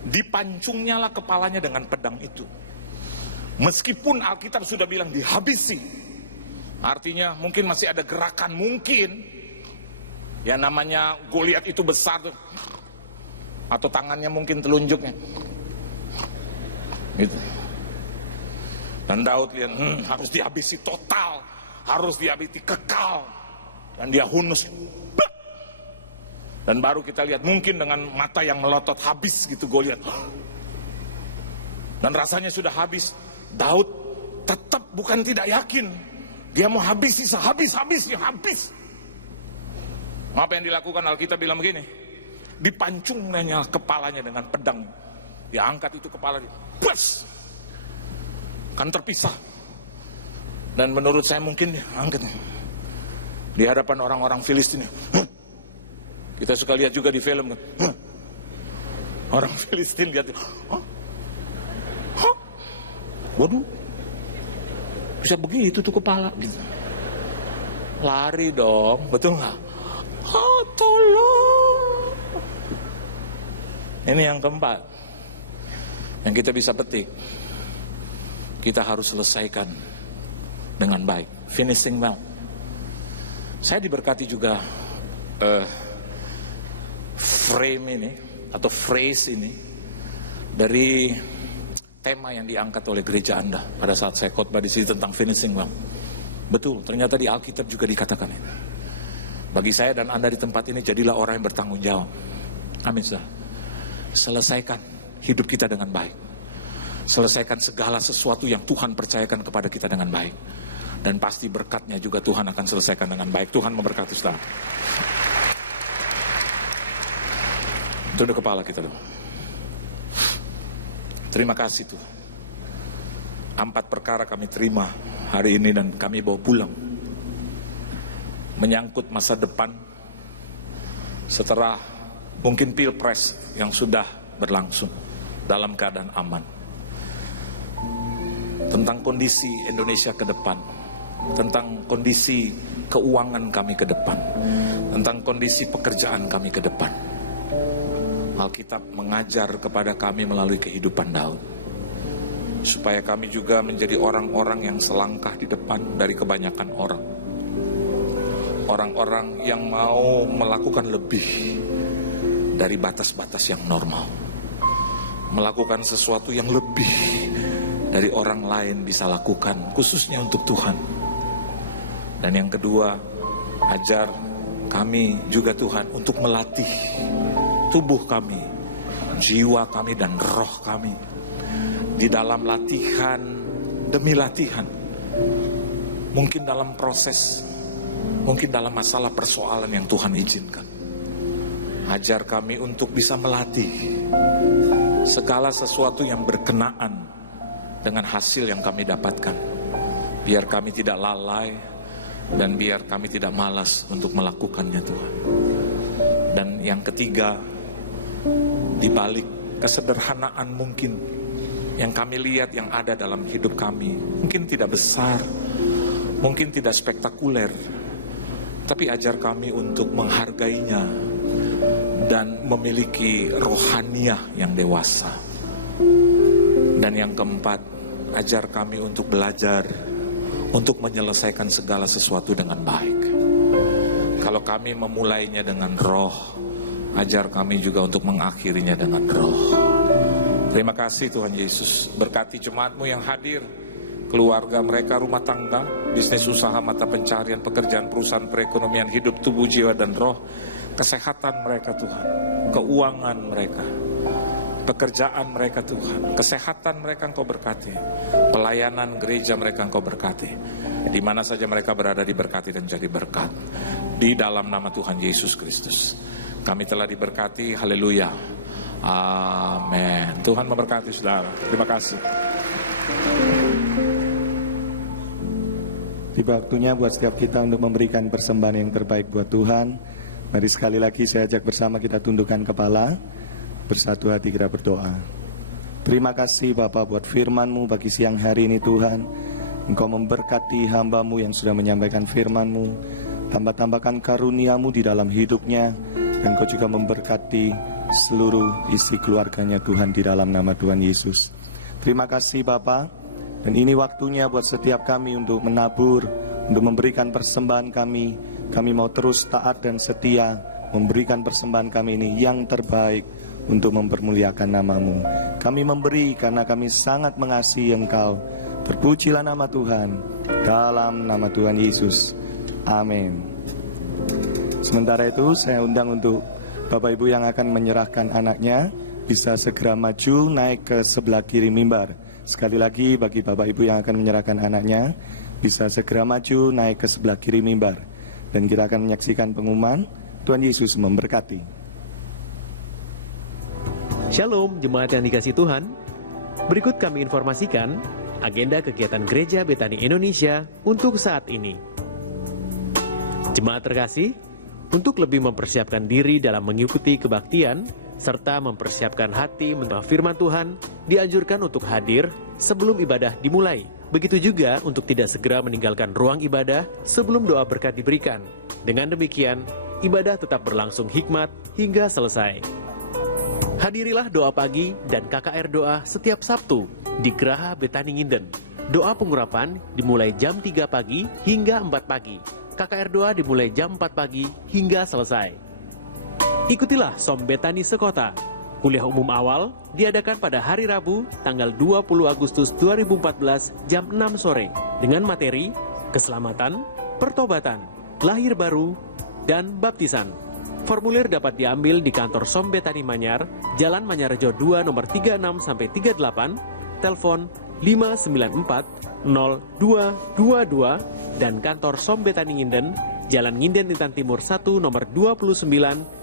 Dipancungnyalah kepalanya dengan pedang itu. Meskipun Alkitab sudah bilang dihabisi, artinya mungkin masih ada gerakan, mungkin ya, namanya Goliat itu besar tuh, atau tangannya mungkin telunjuknya gitu. Dan Daud lihat harus dihabisi total, harus dihabisi kekal, dan dia hunus. Dan baru kita lihat mungkin dengan mata yang melotot habis gitu Goliat. Dan rasanya sudah habis. Daud tetap bukan tidak yakin, dia mau habisi sehabis-habisnya, habis. Apa yang dilakukan? Alkitab bilang begini, dipancungnya kepalanya dengan pedang, dia angkat itu kepala, bus, kan terpisah. Dan menurut saya mungkin angkatnya di hadapan orang-orang Filistin. Kita suka lihat juga di film kan, orang Filistin lihat, waduh, bisa begitu tuh kepala gitu. Lari dong, betul nggak? Tolong. Ini yang keempat yang kita bisa petik, kita harus selesaikan dengan baik, finishing well. Saya diberkati juga frame ini atau phrase ini dari tema yang diangkat oleh gereja Anda pada saat saya khotbah di sini tentang finishing well. Betul, ternyata di Alkitab juga dikatakan ini. Bagi saya dan Anda di tempat ini, jadilah orang yang bertanggung jawab. Amin, saudara. Selesaikan hidup kita dengan baik. Selesaikan segala sesuatu yang Tuhan percayakan kepada kita dengan baik. Dan pasti berkatnya juga Tuhan akan selesaikan dengan baik. Tuhan memberkati saudara. Tunduk kepala kita dulu. Terima kasih Tuhan. 4 perkara kami terima hari ini dan kami bawa pulang. Menyangkut masa depan setelah mungkin pilpres yang sudah berlangsung dalam keadaan aman. Tentang kondisi Indonesia ke depan. Tentang kondisi keuangan kami ke depan. Tentang kondisi pekerjaan kami ke depan. Alkitab mengajar kepada kami melalui kehidupan Daud, supaya kami juga menjadi orang-orang yang selangkah di depan dari kebanyakan orang. Orang-orang yang mau melakukan lebih dari batas-batas yang normal, melakukan sesuatu yang lebih dari orang lain bisa lakukan, khususnya untuk Tuhan. Dan yang kedua, ajar kami juga Tuhan untuk melatih tubuh kami, jiwa kami dan roh kami di dalam latihan demi latihan. Mungkin dalam proses, mungkin dalam masalah persoalan yang Tuhan izinkan. Ajar kami untuk bisa melatih segala sesuatu yang berkenaan dengan hasil yang kami dapatkan. Biar kami tidak lalai dan biar kami tidak malas untuk melakukannya Tuhan. Dan yang ketiga, di balik kesederhanaan mungkin yang kami lihat yang ada dalam hidup kami, mungkin tidak besar, mungkin tidak spektakuler, tapi ajar kami untuk menghargainya dan memiliki rohaniah yang dewasa. Dan yang keempat, ajar kami untuk belajar, untuk menyelesaikan segala sesuatu dengan baik. Kalau kami memulainya dengan roh, ajar kami juga untuk mengakhirinya dengan roh. Terima kasih Tuhan Yesus. Berkati jemaat-Mu yang hadir, keluarga mereka, rumah tangga, bisnis usaha, mata pencarian, pekerjaan, perusahaan, perekonomian, hidup, tubuh, jiwa, dan roh. Kesehatan mereka Tuhan, keuangan mereka, pekerjaan mereka Tuhan, kesehatan mereka Engkau berkati, pelayanan gereja mereka Engkau berkati. Di mana saja mereka berada diberkati dan jadi berkat. Di dalam nama Tuhan Yesus Kristus kami telah diberkati, haleluya, amin. Tuhan memberkati saudara, terima kasih. Tiba waktunya buat setiap kita untuk memberikan persembahan yang terbaik buat Tuhan. Mari sekali lagi saya ajak bersama kita tundukkan kepala, bersatu hati kita berdoa. Terima kasih Bapa buat firman-Mu bagi siang hari ini Tuhan. Engkau memberkati hamba-Mu yang sudah menyampaikan firman-Mu. Tambah-tambahkan karunia-Mu di dalam hidupnya. Dan Engkau juga memberkati seluruh isi keluarganya Tuhan di dalam nama Tuhan Yesus. Terima kasih Bapa. Dan ini waktunya buat setiap kami untuk menabur, untuk memberikan persembahan kami. Kami mau terus taat dan setia memberikan persembahan kami ini yang terbaik untuk mempermuliakan nama-Mu. Kami memberi karena kami sangat mengasihi Engkau. Terpujilah nama Tuhan, dalam nama Tuhan Yesus. Amin. Sementara itu saya undang untuk Bapak Ibu yang akan menyerahkan anaknya, bisa segera maju naik ke sebelah kiri mimbar. Sekali lagi bagi Bapak Ibu yang akan menyerahkan anaknya, bisa segera maju naik ke sebelah kiri mimbar. Dan kita akan menyaksikan pengumuman. Tuhan Yesus memberkati. Shalom jemaat yang dikasihi Tuhan. Berikut kami informasikan agenda kegiatan Gereja Betani Indonesia untuk saat ini. Jemaat terkasih, untuk lebih mempersiapkan diri dalam mengikuti kebaktian, serta mempersiapkan hati menerima firman Tuhan, dianjurkan untuk hadir sebelum ibadah dimulai. Begitu juga untuk tidak segera meninggalkan ruang ibadah sebelum doa berkat diberikan. Dengan demikian, ibadah tetap berlangsung hikmat hingga selesai. Hadirilah doa pagi dan KKR doa setiap Sabtu di Geraha Betani Nginden. Doa pengurapan dimulai jam 3 pagi hingga 4 pagi. KKR doa dimulai jam 4 pagi hingga selesai. Ikutilah Som Betani Sekota. Kuliah umum awal diadakan pada hari Rabu, tanggal 20 Agustus 2014 jam 6 sore dengan materi keselamatan, pertobatan, lahir baru, dan baptisan. Formulir dapat diambil di kantor Som Betani Manyar, Jalan Manyarejo 2 nomor 36-38, telepon 594-0222, dan kantor Som Betani Nginden, Jalan Nginden Intan Timur 1 nomor 29,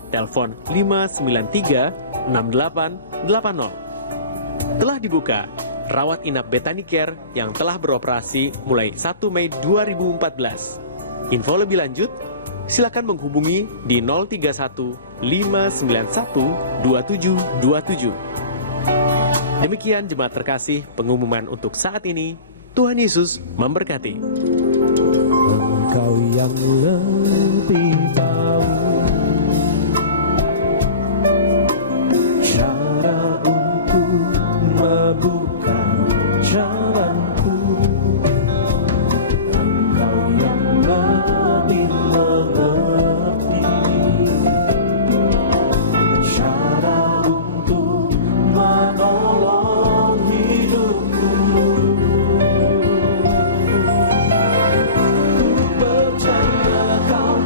telepon 593-6880. Telah dibuka rawat inap Betani Care yang telah beroperasi mulai 1 Mei 2014. Info lebih lanjut, silakan menghubungi di 031 591 2727. Demikian jemaat terkasih pengumuman untuk saat ini. Tuhan Yesus memberkati. Engkau yang lebih tahu cara untuk membuka jalanku. Engkau yang lebih mengerti cara untuk menolong hidupku. Ku percaya Kau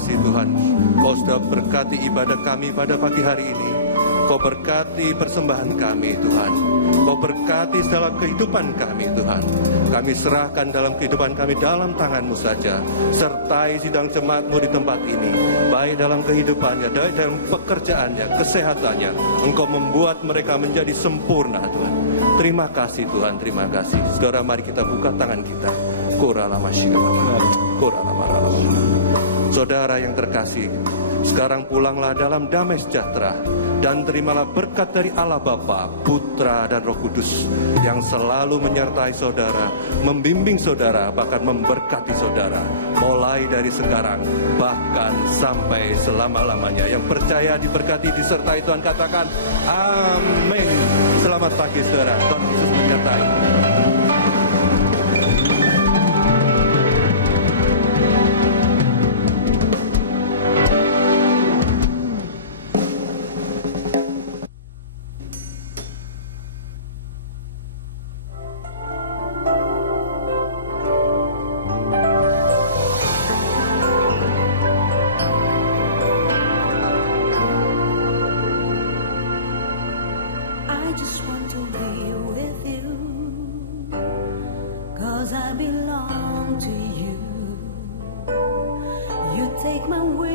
kasih Tuhan, Kau sudah berkati ibadah kami pada pagi hari ini. Kau berkati persembahan kami Tuhan. Kau berkati dalam kehidupan kami Tuhan. Kami serahkan dalam kehidupan kami dalam tangan-Mu saja. Sertai sidang jemaat-Mu di tempat ini, baik dalam kehidupannya, baik dalam pekerjaannya, kesehatannya. Engkau membuat mereka menjadi sempurna Tuhan. Terima kasih Tuhan, terima kasih. Saudara, mari kita buka tangan kita. Saudara yang terkasih, sekarang pulanglah dalam damai sejahtera dan terimalah berkat dari Allah Bapa, Putra dan Roh Kudus yang selalu menyertai saudara, membimbing saudara, bahkan memberkati saudara mulai dari sekarang bahkan sampai selama-lamanya. Yang percaya diberkati disertai Tuhan katakan amin. Selamat pagi saudara, Tuhan Yesus menyertai. I just want to be with you, 'cause I belong to you. You take my will.